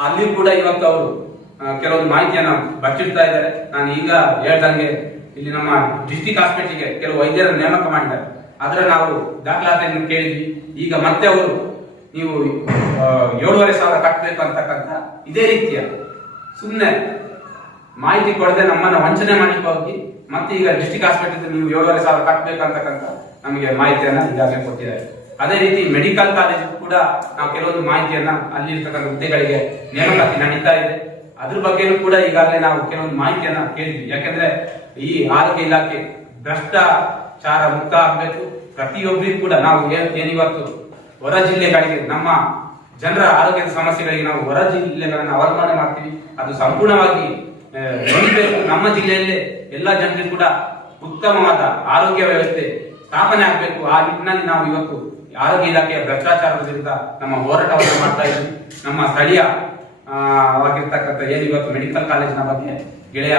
ಅಲ್ಲಿ ಕೂಡ ಇವತ್ತು ಅವರು ಕೆಲವೊಂದು ಮಾಹಿತಿಯನ್ನ ಬಚ್ಚಿಡ್ತಾ ಇದ್ದಾರೆ. ನಾನು ಈಗ ಹೇಳ್ದಂಗೆ ಇಲ್ಲಿ ನಮ್ಮ ಡಿಸ್ಟಿಕ್ ಹಾಸ್ಪಿಟಲ್ಗೆ ಕೆಲವು ವೈದ್ಯರ ನೇಮಕ ಮಾಡಿದ್ದಾರೆ, ಅದರ ನಾವು ದಾಖಲಾತಿಯನ್ನು ಕೇಳಿದ್ವಿ. ಈಗ ಮತ್ತೆ ಅವರು ನೀವು 7,500 ಕಟ್ಟಬೇಕು ಅಂತಕ್ಕಂಥ ಇದೇ ರೀತಿಯ ಸುಮ್ಮನೆ ಮಾಹಿತಿ ಕೊಡದೆ ನಮ್ಮನ್ನ ವಂಚನೆ ಮಾಡಲಿಕ್ಕೆ ಹೋಗಿ ಮತ್ತೆ ಈಗ ಡಿಸ್ಟಿಕ್ ಹಾಸ್ಪಿಟಲ್ ನೀವು 7,500 ಕಟ್ಟಬೇಕು ಅಂತಕ್ಕಂಥ ನಮಗೆ ಮಾಹಿತಿಯನ್ನ ಈಗಾಗಲೇ ಕೊಟ್ಟಿದ್ದಾರೆ. ಅದೇ ರೀತಿ ಮೆಡಿಕಲ್ ಕಾಲೇಜ್ ಕೂಡ ನಾವು ಕೆಲವೊಂದು ಮಾಹಿತಿಯನ್ನ ಅಲ್ಲಿ ಇರ್ತಕ್ಕಂಥ ಹುದ್ದೆಗಳಿಗೆ ನೇಮಕಾತಿ ನಡೀತಾ ಇದೆ, ಅದ್ರ ಬಗ್ಗೆನೂ ಕೂಡ ಈಗಾಗಲೇ ನಾವು ಕೆಲವೊಂದು ಮಾಹಿತಿಯನ್ನ ಕೇಳಿದ್ವಿ. ಯಾಕಂದ್ರೆ ಈ ಆರೋಗ್ಯ ಇಲಾಖೆ ಭ್ರಷ್ಟಾಚಾರ ಮುಕ್ತ ಆಗಬೇಕು. ಪ್ರತಿಯೊಬ್ಬರಿಗೂ ಕೂಡ ನಾವು ಏನಿವತ್ತು ಹೊರ ಜಿಲ್ಲೆಗಳಿಗೆ ನಮ್ಮ ಜನರ ಆರೋಗ್ಯದ ಸಮಸ್ಯೆಗಳಿಗೆ ನಾವು ಹೊರ ಜಿಲ್ಲೆಗಳನ್ನ ಅವಲಂಬನೆ ಮಾಡ್ತೀವಿ, ಅದು ಸಂಪೂರ್ಣವಾಗಿ ಹೊಂದಬೇಕು. ನಮ್ಮ ಜಿಲ್ಲೆಯಲ್ಲೇ ಎಲ್ಲ ಜನರಿಗೂ ಕೂಡ ಉತ್ತಮವಾದ ಆರೋಗ್ಯ ವ್ಯವಸ್ಥೆ ಸ್ಥಾಪನೆ ಆಗಬೇಕು. ಆ ನಿಟ್ಟಿನಲ್ಲಿ ನಾವು ಇವತ್ತು ಆರೋಗ್ಯ ಇಲಾಖೆಯ ಭ್ರಷ್ಟಾಚಾರದ ವಿರುದ್ಧ ನಮ್ಮ ಹೋರಾಟವನ್ನು ಮಾಡ್ತಾ ಇದ್ದೀವಿ. ನಮ್ಮ ಸ್ಥಳೀಯ ವಾಗಿರ್ತಕ್ಕಂಥ ಏನು ಇವತ್ತು ಮೆಡಿಕಲ್ ಕಾಲೇಜಿನ ಬಗ್ಗೆ ಗೆಳೆಯ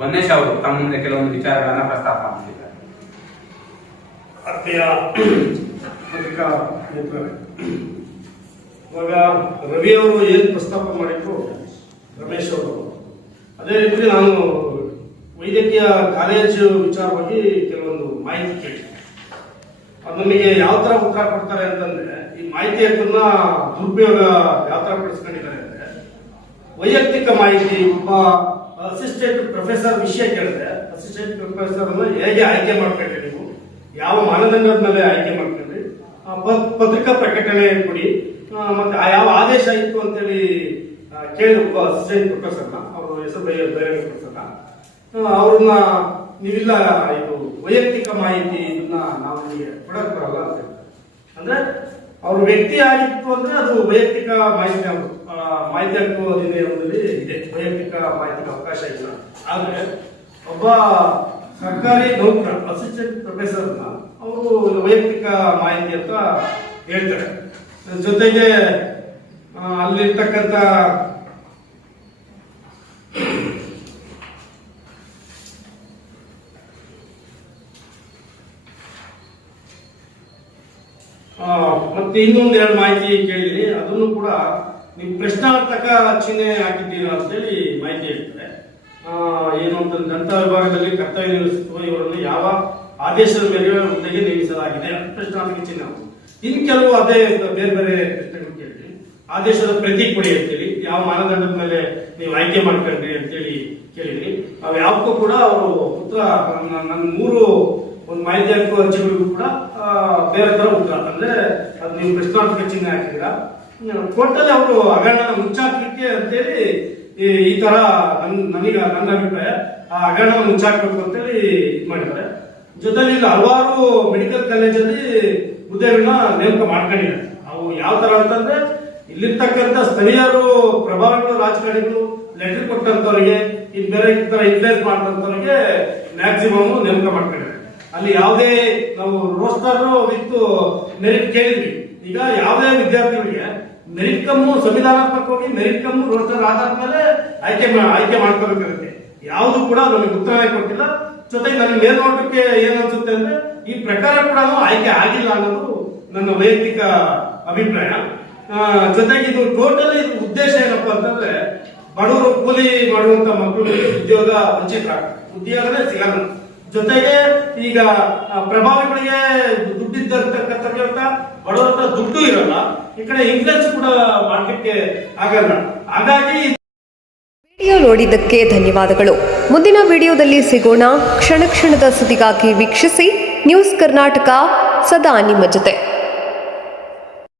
ವನ್ನೇಶ್ ಅವರು ತಮ್ಮ ಮುಂದೆ ಕೆಲವೊಂದು ವಿಚಾರಗಳನ್ನ ಪ್ರಸ್ತಾಪ ಮಾಡಿದ್ದಾರೆ. ಪತ್ರಿಕಾ ಮಿತ್ರರೇ, ಇವಾಗ ರವಿ ಅವರು ಏನು ಪ್ರಸ್ತಾಪ ಮಾಡಿದ್ರು ರಮೇಶ್ ಅವರು, ಅದೇ ರೀತಿ ನಾನು ವೈದ್ಯಕೀಯ ಕಾಲೇಜು ವಿಚಾರವಾಗಿ ಕೆಲವೊಂದು ಮಾಹಿತಿ ಕೇಳಿದೆ. ಅದು ನಮಗೆ ಯಾವ ತರ ಉತ್ತರ ಕೊಡ್ತಾರೆ ಅಂತಂದ್ರೆ, ಈ ಮಾಹಿತಿ ಹಕ್ಕನ್ನ ದುರುಪಯೋಗ ಯಾವ ತರ ಪಡಿಸ್ಕೊಂಡಿದ್ದಾರೆ ಅಂದ್ರೆ, ವೈಯಕ್ತಿಕ ಮಾಹಿತಿ ಒಬ್ಬ ಅಸಿಸ್ಟೆಂಟ್ ಪ್ರೊಫೆಸರ್ ವಿಷಯ ಕೇಳಿದ್ರೆ ಅಸಿಸ್ಟೆಂಟ್ ಪ್ರೊಫೆಸರ್ ಅನ್ನ ಹೇಗೆ ಆಯ್ಕೆ ಮಾಡ್ಕೊಂಡ್ರಿ, ನೀವು ಯಾವ ಮಾನದಂಡದ ಮೇಲೆ ಆಯ್ಕೆ ಮಾಡ್ಕೊಂಡ್ರಿ. ಪತ್ರಿಕಾ ಪ್ರಕಟಣೆ ಕೊಡಿ, ಮತ್ತೆ ಯಾವ ಆದೇಶ ಇತ್ತು ಅಂತೇಳಿ ಕೇಳಿ ಅಸಿಸ್ಟೆಂಟ್ ಪ್ರೊಫೆಸರ್ನ, ಅವರು ಹೆಸರು ಬೇರೆ ಪ್ರೊಫೆಸರ್ನ, ಅವ್ರನ್ನ ನೀವಿಲ್ಲ ಇದು ವೈಯಕ್ತಿಕ ಮಾಹಿತಿ ಇದನ್ನ ನಾವು ನಿಮಗೆ ಕೊಡಕ್ ಬರಲ್ಲ ಅಂತ ಹೇಳ್ತಾರೆ. ಅಂದ್ರೆ ಅವ್ರ ವ್ಯಕ್ತಿ ಆಗಿತ್ತು ಅಂದ್ರೆ ಅದು ವೈಯಕ್ತಿಕ ಮಾಹಿತಿ ಮಾಹಿತಿ ಹಕ್ಕು ಅಧಿನಿಯಮದಲ್ಲಿ ಇದೆ, ವೈಯಕ್ತಿಕ ಮಾಹಿತಿಗೆ ಅವಕಾಶ ಇಲ್ಲ. ಆದ್ರೆ ಒಬ್ಬ ಸರ್ಕಾರಿ ನೌಕರ ಅಸಿಸ್ಟೆಂಟ್ ಪ್ರೊಫೆಸರ್ನ ಅವರು ವೈಯಕ್ತಿಕ ಮಾಹಿತಿ ಅಂತ ಹೇಳ್ತಾರೆ. ಜೊತೆಗೆ ಅಲ್ಲಿರ್ತಕ್ಕಂಥ ಮತ್ತೆ ಇನ್ನೊಂದು ಎರಡು ಮಾಹಿತಿ ಕೇಳಿದ್ರಿ, ಅದನ್ನು ಕೂಡ ನೀವು ಪ್ರಶ್ನಾರ್ಥಕ ಚಿಹ್ನೆ ಹಾಕಿದ್ದೀರಾ ಅಂತೇಳಿ ಮಾಹಿತಿ ಹೇಳ್ತಾರೆ. ಏನು ಅಂತಂದ್ರೆ ದಂತ ವಿಭಾಗದಲ್ಲಿ ಕರ್ತವ್ಯ ನಿರ್ವಹಿಸುವ ಇವರನ್ನು ಯಾವ ಆದೇಶದ ಮೇರೆಗೆ ಹುದ್ದೆಗೆ ನೇಮಿಸಲಾಗಿದೆ ಪ್ರಶ್ನಾರ್ಥಕ ಚಿಹ್ನೆ. ಇನ್ನು ಕೆಲವು ಅದೇ ಬೇರೆ ಬೇರೆ ಪ್ರಶ್ನೆಗಳು ಕೇಳಿದ್ರಿ. ಆದೇಶದ ಪ್ರತಿ ಕೊಡಿ ಅಂತೇಳಿ, ಯಾವ ಮಾನದಂಡದ ಮೇಲೆ ನೀವು ಆಯ್ಕೆ ಮಾಡ್ಕೊಂಡ್ರಿ ಅಂತೇಳಿ ಕೇಳಿದ್ರಿ. ಅವು ಯಾವಕ್ಕೂ ಕೂಡ ಅವರು ಉತ್ತರ ನನ್ನ 3 ಒಂದು ಮಾಹಿತಿ ಹಕ್ಕು ಅರ್ಜಿಗಳಿಗೂ ಕೂಡ ಬೇರೆ ತರ ಉತ್ತರ, ಅಂದ್ರೆ ಅದು ನೀವು ಪ್ರಶ್ನಾರ್ಥಕ ಚಿಹ್ನೆ ಹಾಕಿದ್ದೀರಾ. ಟೋಟಲ್ ಅವರು ಹಗರಣನ ಮುಚ್ಚಾಕ್ಲಿಕ್ಕೆ ಅಂತೇಳಿ ಈ ತರ ನನ್ನ ಅಭಿಪ್ರಾಯ, ಆ ಹಗರಣ ಮುಚ್ಚಾಕ್ಬೇಕು ಅಂತೇಳಿ ಇದು ಮಾಡಿದ್ದಾರೆ. ಜೊತೆಲಿ ಇಲ್ಲಿ ಹಲವಾರು ಮೆಡಿಕಲ್ ಕಾಲೇಜಲ್ಲಿ ಹುದ್ದೆಗಳನ್ನ ನೇಮಕ ಮಾಡ್ಕೊಂಡಿದ್ದಾರೆ. ಅವು ಯಾವ ತರ ಅಂತಂದ್ರೆ ಇಲ್ಲಿರ್ತಕ್ಕಂಥ ಸ್ಥಳೀಯರು, ಪ್ರಭಾವಿಗಳು, ರಾಜಕಾರಣಿಗಳು ಲೆಟರ್ ಕೊಟ್ಟಂತವ್ರಿಗೆ, ಇದು ಬೇರೆ ಈ ತರ ಇನ್ಫ್ಲೂಯೆನ್ಸ್ ಮಾಡಿದಂತವ್ರಿಗೆ ಮ್ಯಾಕ್ಸಿಮಮ್ ನೇಮಕ ಮಾಡ್ಕೊಂಡಿದ್ದಾರೆ. ಅಲ್ಲಿ ಯಾವುದೇ ನಾವು ರೋಸ್ಟರ್ ವಿತ್ ಮೆರಿಟ್ ಕೇಳಿದ್ವಿ. ಈಗ ಯಾವುದೇ ವಿದ್ಯಾರ್ಥಿಗಳಿಗೆ ಮೆರಿಟ್ ಕಮ್ಮು ಸಂವಿಧಾನಾತ್ಮಕವಾಗಿ ಮೆರಿಟ್ ಕಮ್ಮು ರೋಸ್ಟರ್ ಆಧಾರದ ಮೇಲೆ ಆಯ್ಕೆ ಮಾಡ್ಕೋಬೇಕಾಗುತ್ತೆ. ಯಾವುದು ಕೂಡ ನಮಗೆ ಉತ್ತರನೇ ಕೊಟ್ಟಿಲ್ಲ. ಜೊತೆಗೆ ನನಗೆ ಮೇಲ್ನೋಟಕ್ಕೆ ಏನ್ ಅನ್ಸುತ್ತೆ ಅಂದ್ರೆ ಈ ಪ್ರಕಾರ ಕೂಡ ಆಯ್ಕೆ ಆಗಿಲ್ಲ ಅನ್ನೋದು ನನ್ನ ವೈಯಕ್ತಿಕ ಅಭಿಪ್ರಾಯ. ಜೊತೆಗೆ ಇದು ಟೋಟಲಿ ಉದ್ದೇಶ ಏನಪ್ಪಾ ಅಂತಂದ್ರೆ ಬಡವರು ಕೂಲಿ ಮಾಡುವಂತ ಮಕ್ಕಳಿಗೆ ಉದ್ಯೋಗ ಉದ್ಯೋಗನೇ ಸಿಗಲ್ಲ. ಜೊತೆಗೆ ಈಗ ಪ್ರಭಾವಿಗಳಿಗೆ ದುಡ್ಡಿದ್ದಂತ ಬಡವರ ಹತ್ರ ದುಡ್ಡು ಇರಲ್ಲ, ಈ ಕಡೆ ಇನ್ಫ್ಲುಯೆನ್ಸ್ ಕೂಡ ಮಾಡ್ಲಿಕ್ಕೆ ಆಗಲ್ಲ. ಹಾಗಾಗಿ ವಿಡಿಯೋ ನೋಡಿದ್ದಕ್ಕೆ ಧನ್ಯವಾದಗಳು. ಮುಂದಿನ ವಿಡಿಯೋದಲ್ಲಿ ಸಿಗೋಣ. ಕ್ಷಣ ಕ್ಷಣದ ಸುದ್ದಿಗಾಗಿ ವೀಕ್ಷಿಸಿ ನ್ಯೂಸ್ ಕರ್ನಾಟಕ, ಸದಾ ನಿಮ್ಮ ಜೊತೆ.